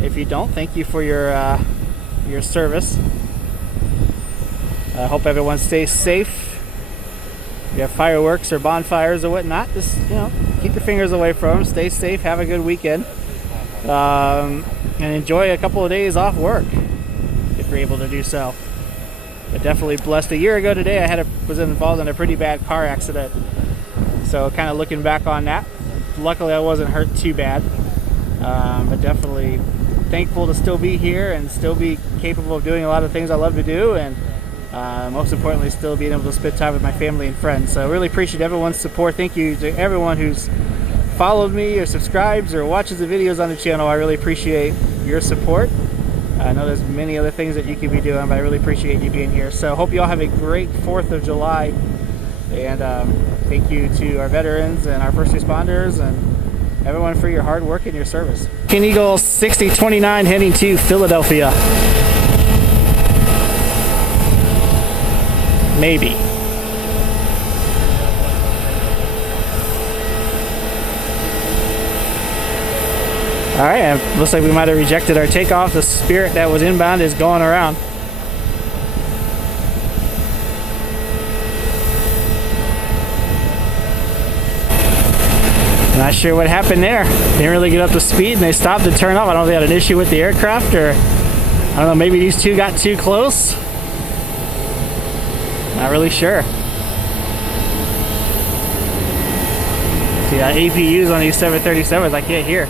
If you don't, thank you for your service. I hope everyone stays safe. If you have fireworks or bonfires or whatnot, just keep your fingers away from them. Stay safe. Have a good weekend, and enjoy a couple of days off work if you're able to do so. But definitely blessed. A year ago today, I was involved in a pretty bad car accident. So kind of looking back on that, luckily I wasn't hurt too bad. But definitely thankful to still be here and still be capable of doing a lot of things I love to do, and most importantly, still being able to spend time with my family and friends. So I really appreciate everyone's support. Thank you to everyone who's followed me or subscribes or watches the videos on the channel. I really appreciate your support. I know there's many other things that you could be doing, but I really appreciate you being here. So hope you all have a great 4th of July. And thank you to our veterans and our first responders and everyone for your hard work and your service. King Eagle 6029 heading to Philadelphia. Maybe. Alright, and looks like we might have rejected our takeoff. The Spirit that was inbound is going around. Not sure what happened there. Didn't really get up to speed and they stopped to turn off. I don't know if they had an issue with the aircraft, or I don't know, maybe these two got too close. Not really sure. See, APUs on these 737s I can't hear.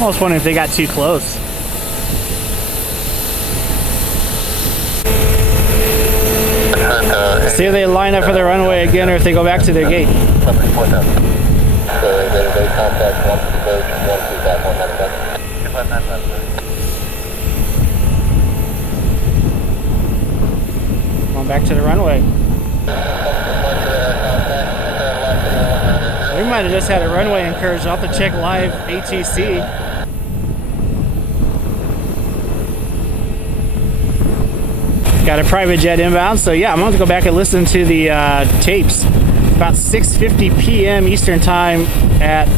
I was wondering if they got too close. See if they line up for the runway again, or if they go back to their gate. So they contact 1 approach, 1 feedback, 197. Going back to the runway. We might have just had a runway incursion. I'll have to check live ATC. Got a private jet inbound, so yeah, I'm going to go back and listen to the tapes. About 6:50 p.m. Eastern Time at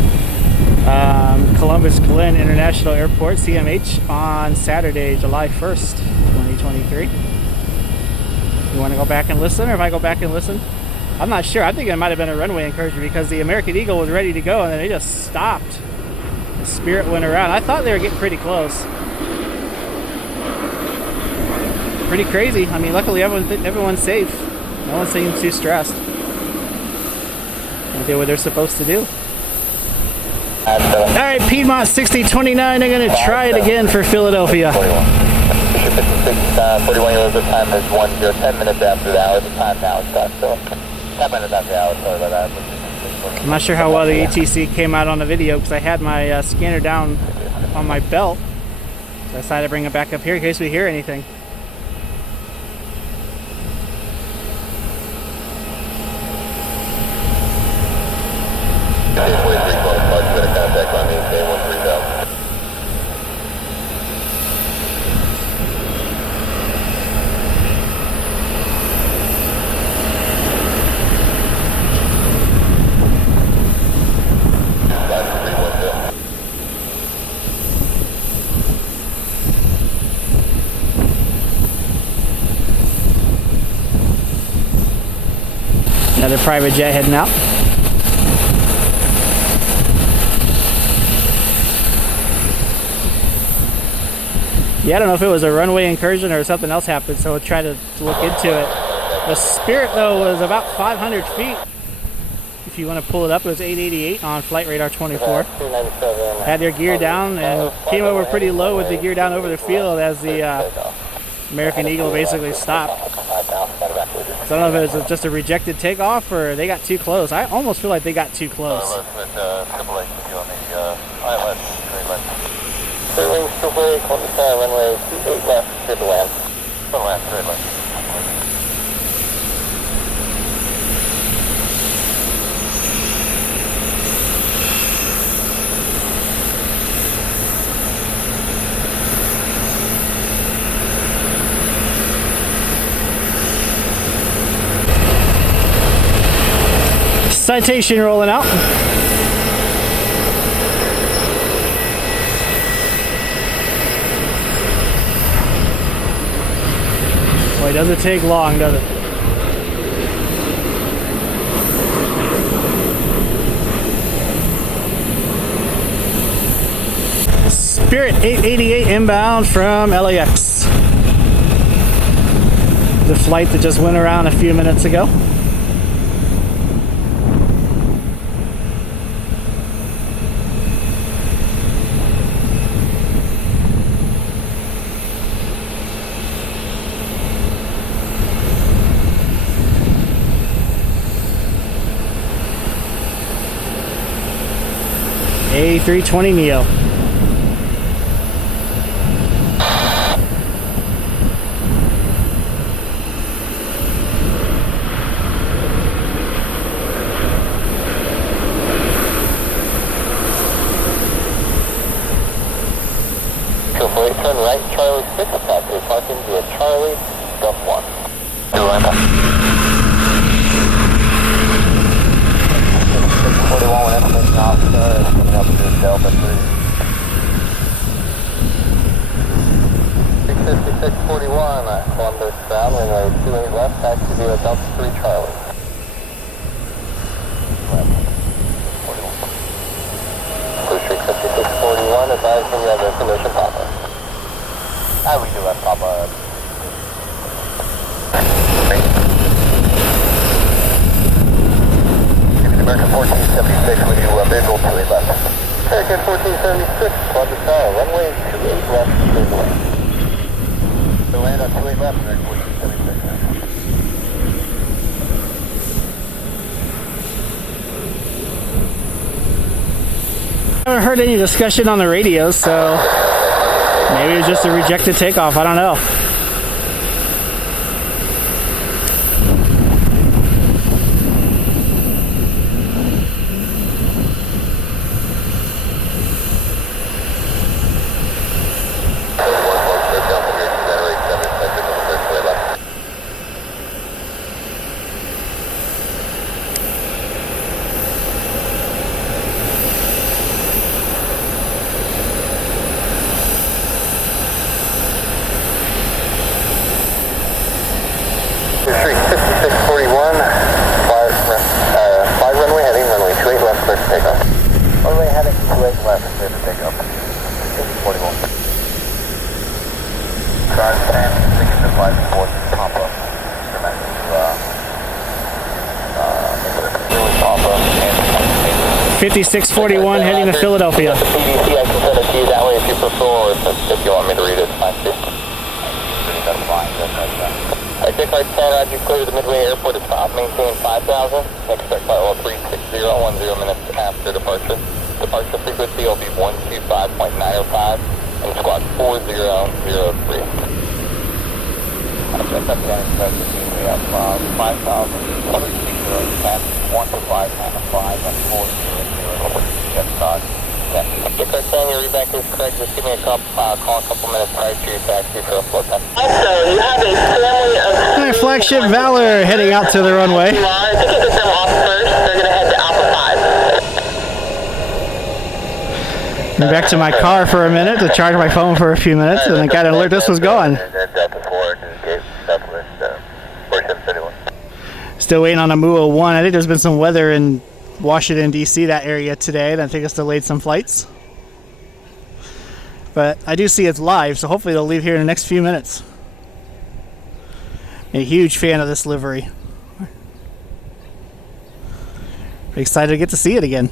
Columbus Glen International Airport, CMH, on Saturday, July 1st, 2023. You want to go back and listen, or if I go back and listen? I'm not sure. I think it might have been a runway incursion because the American Eagle was ready to go and then they just stopped Spirit went around. I thought they were getting pretty close. Pretty crazy. I mean, luckily everyone's safe. No one seems too stressed. They do what they're supposed to do. Alright, Piedmont 6029, they're going to try it again for Philadelphia. 41 years of time is 10 minutes after the hour. The time now is done. So 10 minutes after the hour. Sorry about that. I'm not sure how well the ATC came out on the video because I had my scanner down on my belt. So I decided to bring it back up here in case we hear anything. Another private jet heading out. Yeah, I don't know if it was a runway incursion or something else happened, so we'll try to look into it. The Spirit, though, was about 500 feet. If you want to pull it up, it was 888 on Flight Radar 24. Had their gear down and came over pretty low with the gear down over the field as the American Eagle basically stopped. So I don't know if it was just a rejected takeoff or they got too close. I almost feel like they got too close. Runway 28 left, clear to land. Clear to land. Citation rolling out. Boy, doesn't take long, does it? Spirit 888 inbound from LAX. The flight that just went around a few minutes ago. A320neo. Turn right, Charlie 6, factory parking via Charlie, dump 1. Atlanta. 641 when information officer coming up to Delta 3. 65641, Columbus Sound, runway 28 left, taxi via dump 3 Charlie. Blue Streak 5641, advising you have information Papa. We do have Papa. American 1476 with you, visual 28 left. American 1476, Columbus Tower, runway 28 left, straight away. So land on 28 left, American 1476. I haven't heard any discussion on the radio, so maybe it was just a rejected takeoff. I don't know. 5641 heading to Philadelphia. The PDC, I can send it to you that way if you prefer, or if you want me to read it, it's fine too. That's fine. Alright, Dick Light 10, Roger, clear to the Midway Airport at top, maintain 5,000. Expect flight level 360, 10 minutes after departure. Departure frequency will be 125.905 and squawk 4003. Check up down we have 5,000, 360, past 125.905 and 4003. Check start. Dick Light 10, your readback is correct. Just give me a call a couple minutes prior to your taxi for a flow time. Also, you have a family of... Alright, Flagship Valor heading out to the runway. I think you get them off first. They're going to head to Alpha 5. Went back to my car for a minute to charge my phone for a few minutes, and I got an alert this was going. Delta 4, Southwest, 4731. Still waiting on Imua One. I think there's been some weather in Washington, D.C., that area today, and I think it's delayed some flights. But I do see it's live, so hopefully they'll leave here in the next few minutes. A huge fan of this livery. Excited to get to see it again.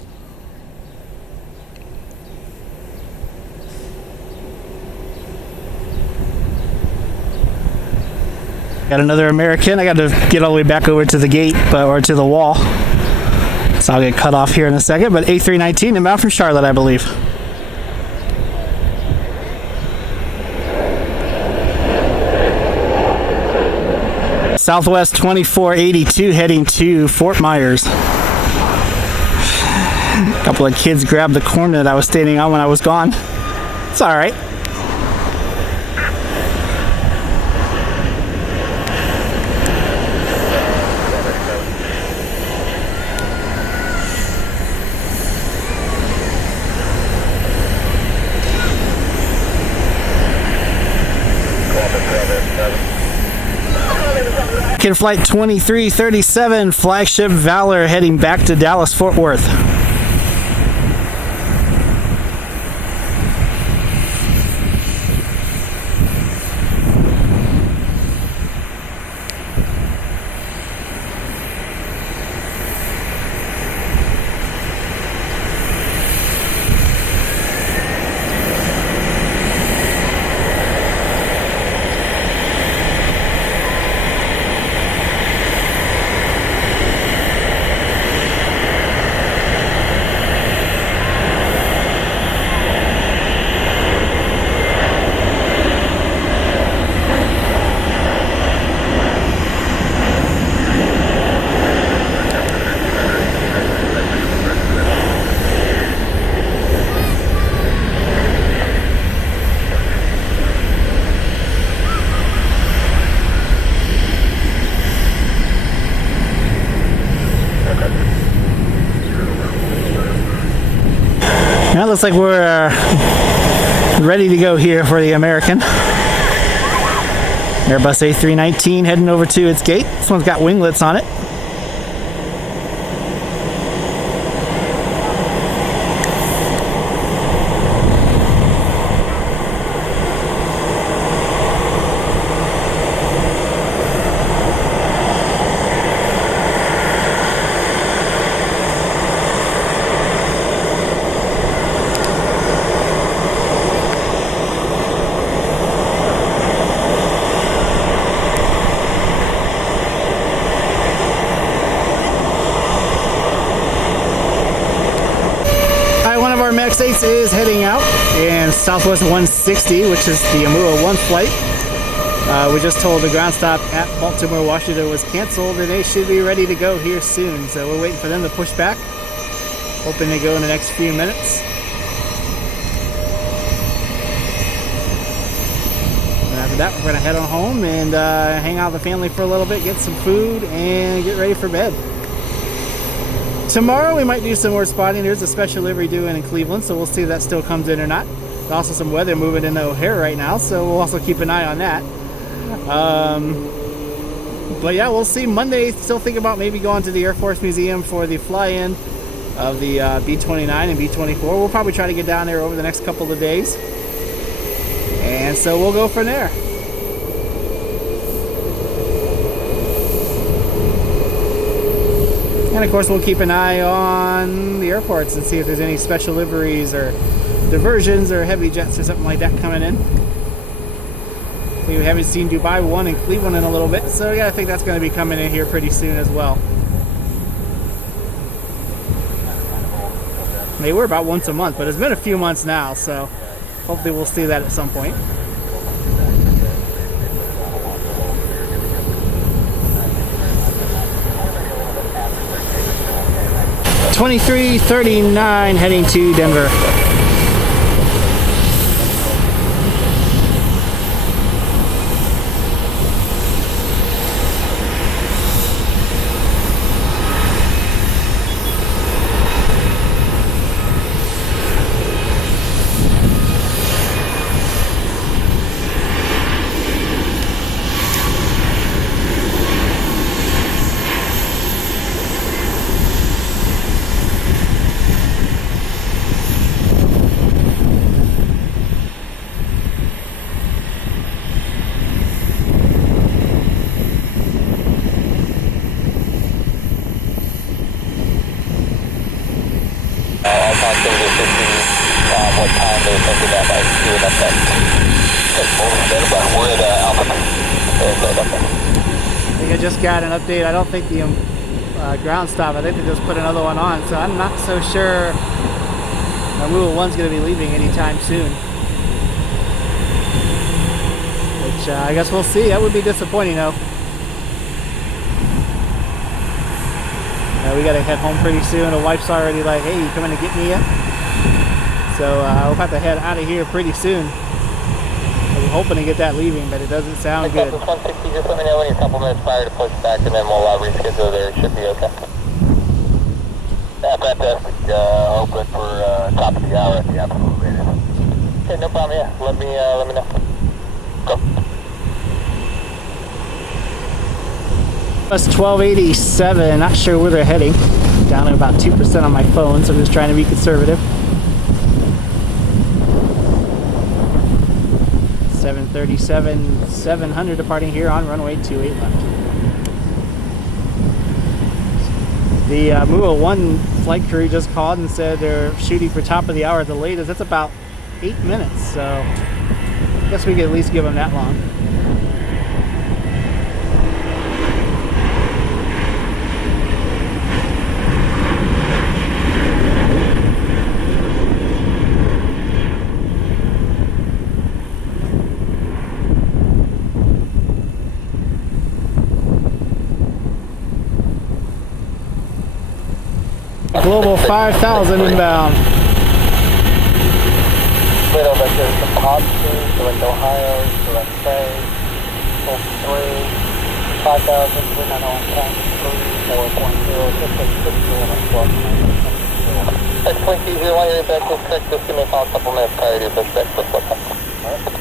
Got another American. I got to get all the way back over to the gate, or to the wall. So I'll get cut off here in a second. But A319 inbound from Charlotte, I believe. Southwest 2482 heading to Fort Myers. A couple of kids grabbed the corner that I was standing on when I was gone. It's all right. Kid Flight 2337, Flagship Valor heading back to Dallas Fort Worth. Now it looks like we're ready to go here for the American. Airbus A319 heading over to its gate. This one's got winglets on it. Max 8 is heading out, and Southwest 160, which is the Imua One flight. We just told the ground stop at Baltimore, Washington was canceled, and they should be ready to go here soon. So we're waiting for them to push back. Hoping they go in the next few minutes. And after that, we're going to head on home and hang out with the family for a little bit, get some food, and get ready for bed. Tomorrow we might do some more spotting. There's a special livery due in Cleveland, so we'll see if that still comes in or not. There's also some weather moving into O'Hare right now, so we'll also keep an eye on that. But yeah, we'll see. Monday, still think about maybe going to the Air Force Museum for the fly-in of the B-29 and B-24. We'll probably try to get down there over the next couple of days. And so we'll go from there. And of course we'll keep an eye on the airports and see if there's any special liveries or diversions or heavy jets or something like that coming in. We haven't seen Dubai One and Cleveland in a little bit, so yeah, I think that's going to be coming in here pretty soon as well. They were about once a month, but it's been a few months now, so hopefully we'll see that at some point. $23.39 heading to Denver. What time they're thinking that might do an effect. We're at altitude. I think I just got an update. I don't think the ground stop, I think they just put another one on, so I'm not so sure Imua One's going to be leaving anytime soon. Which I guess we'll see. That would be disappointing though. We got to head home pretty soon. The wife's already like, hey, you coming to get me yet? So we'll have to head out of here pretty soon. I'm hoping to get that leaving, but it doesn't sound good. 160, just let me know when you're a couple minutes prior to push back, and then we'll reschedule there. It should be okay. Yeah, fantastic. Open for top of the hour at the absolute latest. Okay, no problem. Yeah, let me know. Go. That's 1287. Not sure where they're heading. Down at about 2% on my phone, so I'm just trying to be conservative. 737, 700 departing here on runway 28 left. The Imua One flight crew just called and said they're shooting for top of the hour at the latest. That's about 8 minutes, so I guess we could at least give them that long. Global 5000 inbound. Little bit, there's some options, select Ohio, select Bay, 3, 5,000, 390.4.0, 6.20, while you're back, we'll check this, give me a call a couple minutes prior to your push back, alright?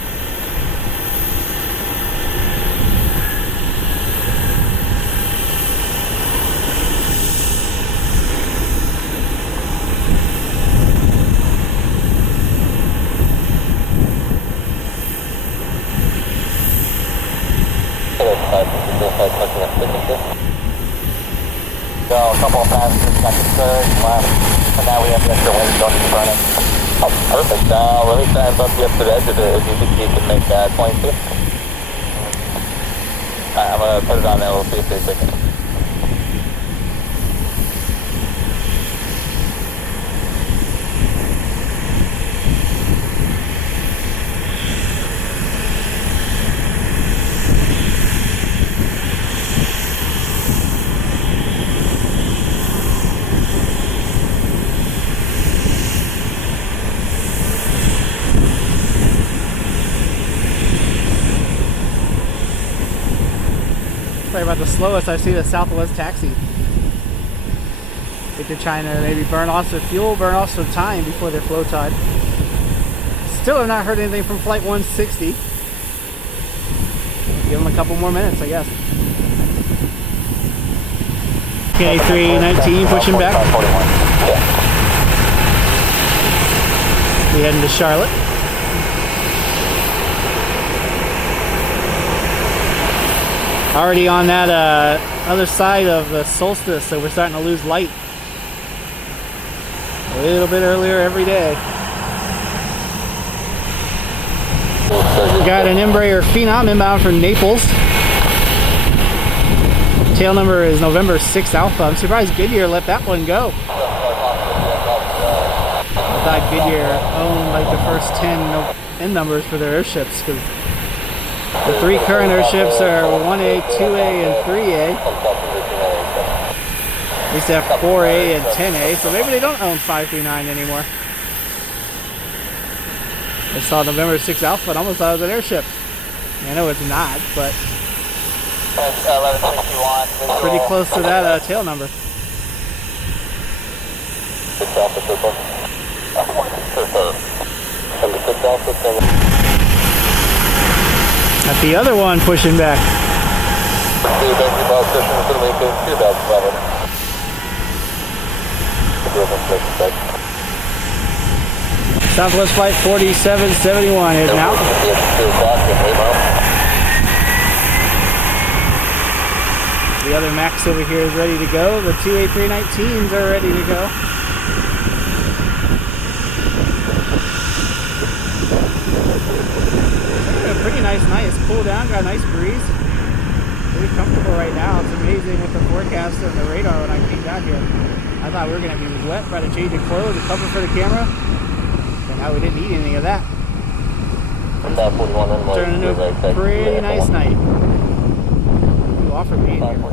So a couple of passengers got the surge left, and now we have the extra wings don't need to burn it. Oh, perfect. Let me stand up you up to the edge of it. If you think you can make 22. Alright, I'm going to put it on there. We'll see if they take it. About the slowest I've seen a Southwest taxi. I think they're trying to maybe burn off some fuel, burn off some time before their flow tide. Still have not heard anything from Flight 160. Give them a couple more minutes, I guess. K319 pushing back. We heading to Charlotte. Already on that other side of the solstice, so we're starting to lose light a little bit earlier every day. Got an Embraer Phenom inbound for Naples. Tail number is November 6 Alpha. I'm surprised Goodyear let that one go. I thought Goodyear owned like the first 10 N numbers for their airships, because the 3 current airships are 1A, 2A, and 3A. They used to have 4A and 10A, so maybe they don't own 539 anymore. I saw November 6 Alpha and almost thought it was an airship. I know it's not, but 1161. pretty close to that tail number. Got the other one pushing back. Southwest Flight 4771 heading out. The other Max over here is ready to go. The 2 A319s are ready to go. A pretty nice night. It's cooled down, got a nice breeze. Pretty comfortable right now. It's amazing with the forecast and the radar when I came down here. I thought we were going to be wet, try to change the clothes, the cover for the camera. And now we didn't need any of that. Turning into a pretty nice night. You offered me in here.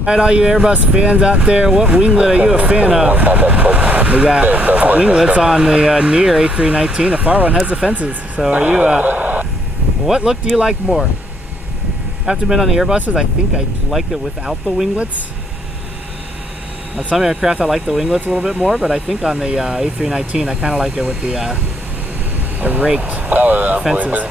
Alright, all you Airbus fans out there, what winglet are you a fan of? We got winglets on the near A319. The far one has the fences. So are you, what look do you like more? After being on the Airbuses, I think I like it without the winglets. On some aircraft I like the winglets a little bit more, but I think on the A319 I kind of like it with the raked fences.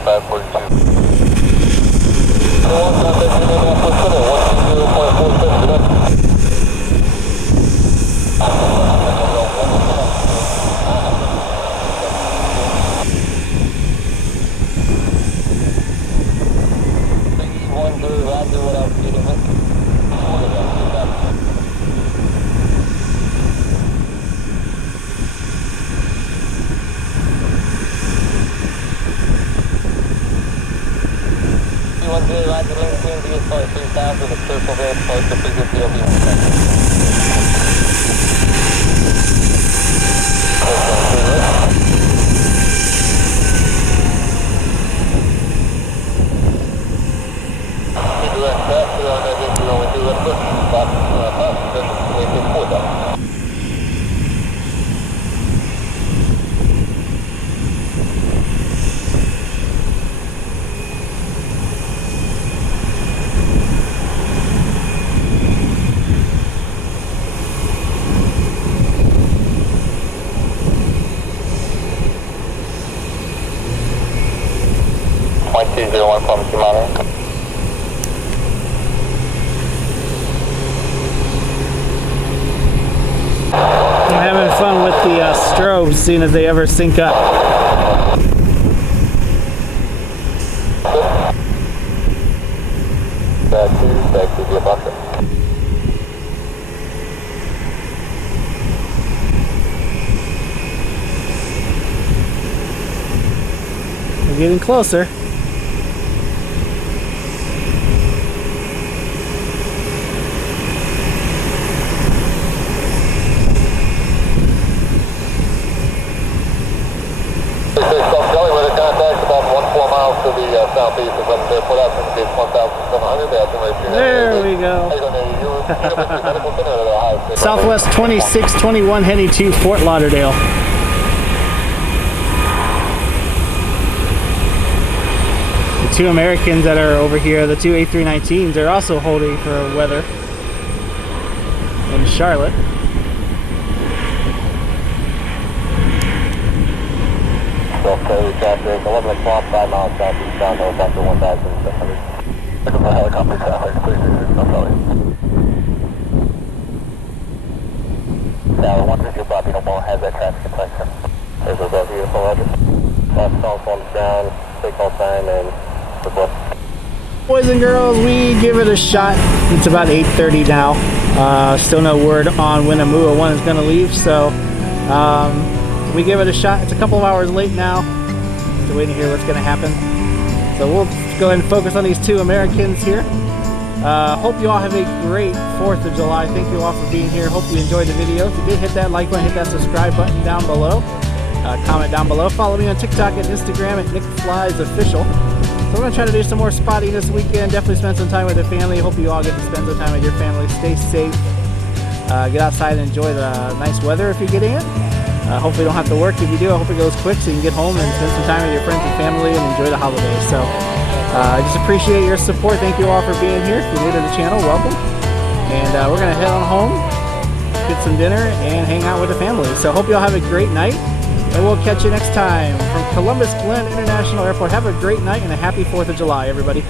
I'm having fun with the strobes, seeing if they ever sync up. We're getting closer. There we go. Southwest 2621 heading to Fort Lauderdale. The 2 Americans that are over here, the 2 A319s, are also holding for weather in Charlotte. Self-carry traffic, 11 o'clock, 5 miles southeast, down to helicopter 1,700. Looking for helicopter traffic, please, no belly. Tower 1, your Bobby no more has that traffic inflection. There's a beautiful Roger. Last call forms down, take all time, and good luck. Boys and girls, we give it a shot. It's about 8:30 now. Still no word on when Imua One is going to leave, so we give it a shot. It's a couple of hours late now. Still waiting to hear what's going to happen. So we'll go ahead and focus on these two Americans here. Hope you all have a great 4th of July. Thank you all for being here. Hope you enjoyed the video. If you did, hit that like button, hit that subscribe button down below. Comment down below. Follow me on TikTok and Instagram at NickFliesOfficial. So we're going to try to do some more spotting this weekend. Definitely spend some time with the family. Hope you all get to spend some time with your family. Stay safe. Get outside and enjoy the nice weather if you're getting it. Hopefully you don't have to work. If you do, I hope it goes quick so you can get home and spend some time with your friends and family and enjoy the holidays. So I just appreciate your support. Thank you all for being here. If you're new to the channel, welcome. And we're going to head on home, get some dinner, and hang out with the family. So hope you all have a great night. And we'll catch you next time from Columbus Glen International Airport. Have a great night and a happy 4th of July, everybody.